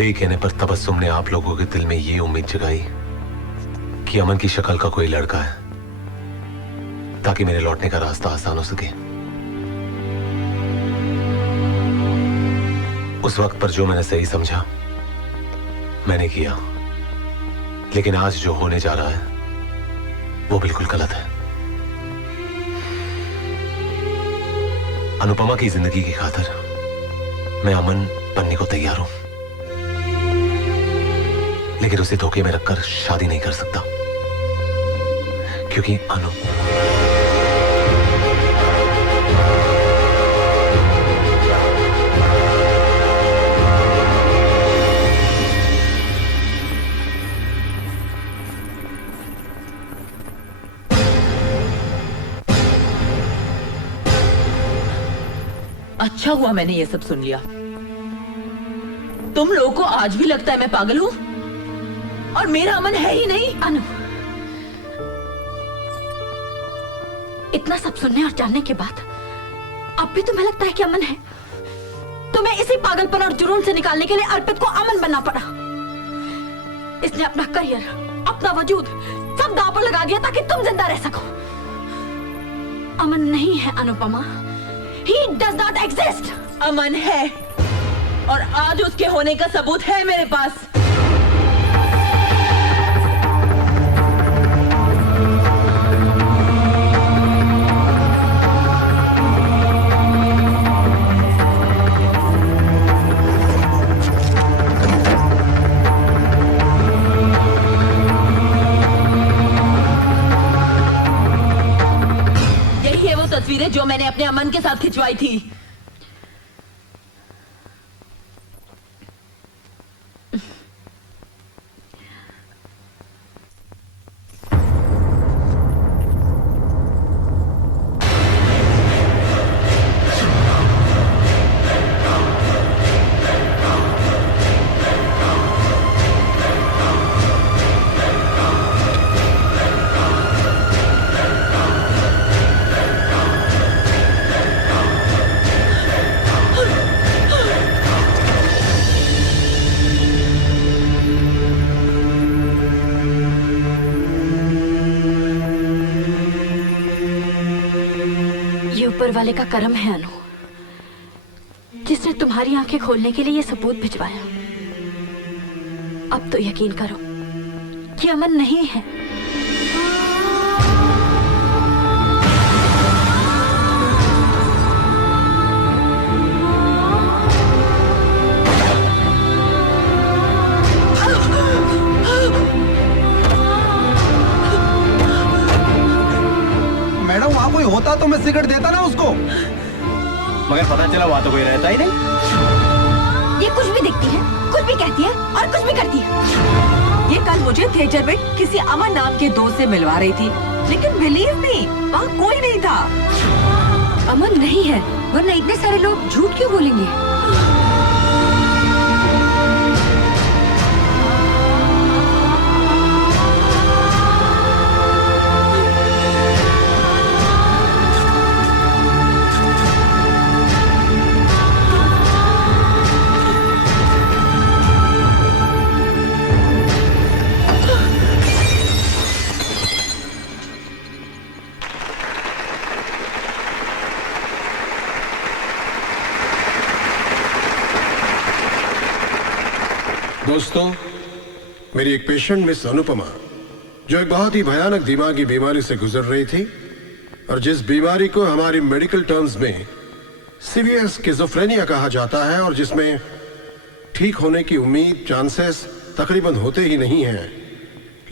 मेरे ही कहने पर तबस्सुम ने आप लोगों के दिल में ये उम्मीद जगाई कि अमन की शक्ल का कोई लड़का है, ताकि मेरे लौटने का रास्ता आसान हो सके। उस वक्त पर जो मैंने सही समझा मैंने किया, लेकिन आज जो होने जा रहा है वो बिल्कुल गलत है। अनुपमा की जिंदगी की खातिर मैं अमन बनने को तैयार हूं, लेकिन उसे धोखे में रखकर शादी नहीं कर सकता, क्योंकि अनु अच्छा हुआ मैंने ये सब सुन लिया। तुम लोगों को आज भी लगता है मैं पागल हूं और मेरा अमन है ही नहीं। अनु, इतना सब सुनने और जानने के बाद अब भी तुम्हें लगता है कि अमन है? तुम्हें इसी पागलपन और जुनून से निकालने के लिए अर्पित को अमन बनना पड़ा। इसने अपना करियर, अपना वजूद सब दांव पर लगा दिया ताकि तुम जिंदा रह सको। अमन नहीं है Anupama, He does not exist. अमन है और आज उसके होने का सबूत है मेरे पास। यही है वो तस्वीरें जो मैंने अपने अमन के साथ खिंचवाई थी। ऊपर वाले का करम है अनु, जिसने तुम्हारी आंखें खोलने के लिए ये सबूत भिजवाया। अब तो यकीन करो कि अमन नहीं है। मैडम वहाँ कोई होता तो मैं सिगरेट देता ना उसको, मगर पता चला वहाँ तो कोई रहता ही नहीं। ये कुछ भी दिखती है, कुछ भी कहती है और कुछ भी करती है। ये कल मुझे थिएटर में किसी अमन नाम के दोस्त से मिलवा रही थी, लेकिन बिलीव मी वहाँ कोई नहीं था। अमन नहीं है, वरना इतने सारे लोग झूठ क्यों बोलेंगे? दोस्तों, मेरी एक पेशेंट मिस अनुपमा, जो एक बहुत ही भयानक दिमागी बीमारी से गुजर रही थी और जिस बीमारी को हमारी मेडिकल टर्म्स में सीवियर स्किज़ोफ्रेनिया कहा जाता है और जिसमें ठीक होने की उम्मीद, चांसेस तकरीबन होते ही नहीं हैं,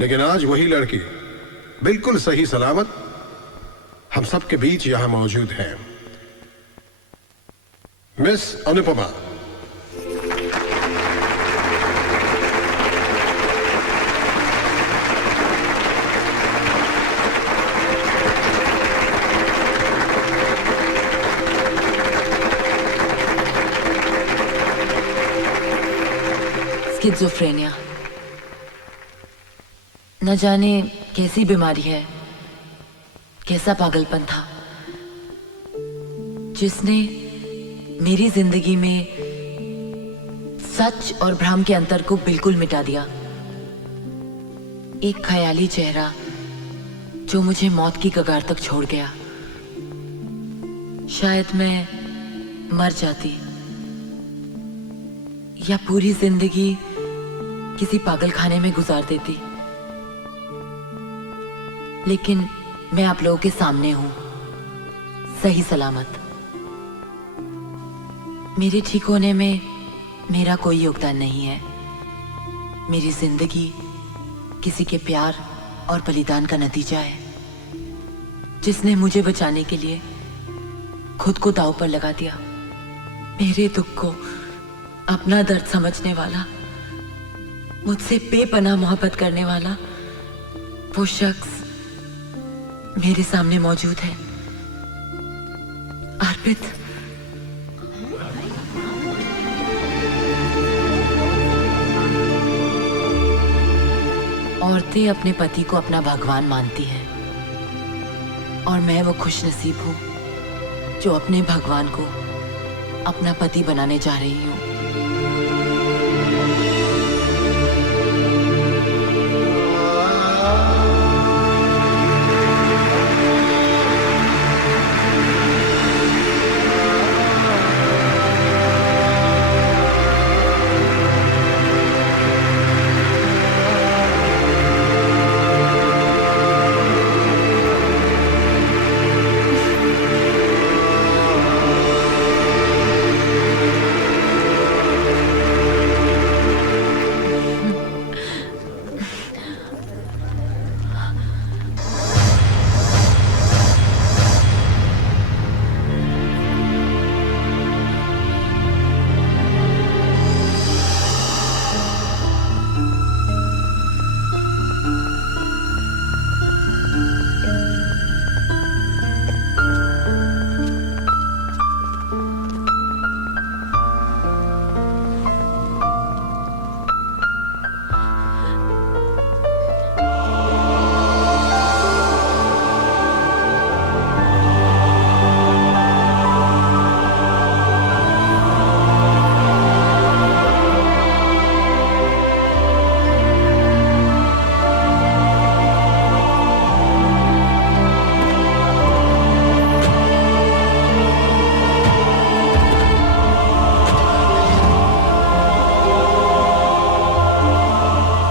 लेकिन आज वही लड़की बिल्कुल सही सलामत हम सबके बीच यहां मौजूद है। मिस अनुपमा। स्किज़ोफ्रेनिया न जाने कैसी बीमारी है, कैसा पागलपन था जिसने मेरी जिंदगी में सच और भ्रम के अंतर को बिल्कुल मिटा दिया। एक ख्याली चेहरा जो मुझे मौत की कगार तक छोड़ गया। शायद मैं मर जाती या पूरी जिंदगी किसी पागल खाने में गुजार देती, लेकिन मैं आप लोगों के सामने हूं, सही सलामत। मेरे ठीक होने में मेरा कोई योगदान नहीं है। मेरी जिंदगी किसी के प्यार और बलिदान का नतीजा है, जिसने मुझे बचाने के लिए खुद को दांव पर लगा दिया। मेरे दुख को अपना दर्द समझने वाला, मुझसे बेपनाह मोहब्बत करने वाला वो शख्स मेरे सामने मौजूद है। अर्पित, औरतें अपने पति को अपना भगवान मानती हैं, और मैं वो खुशनसीब हूं जो अपने भगवान को अपना पति बनाने जा रही हूं।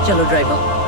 चलो ड्राइवर।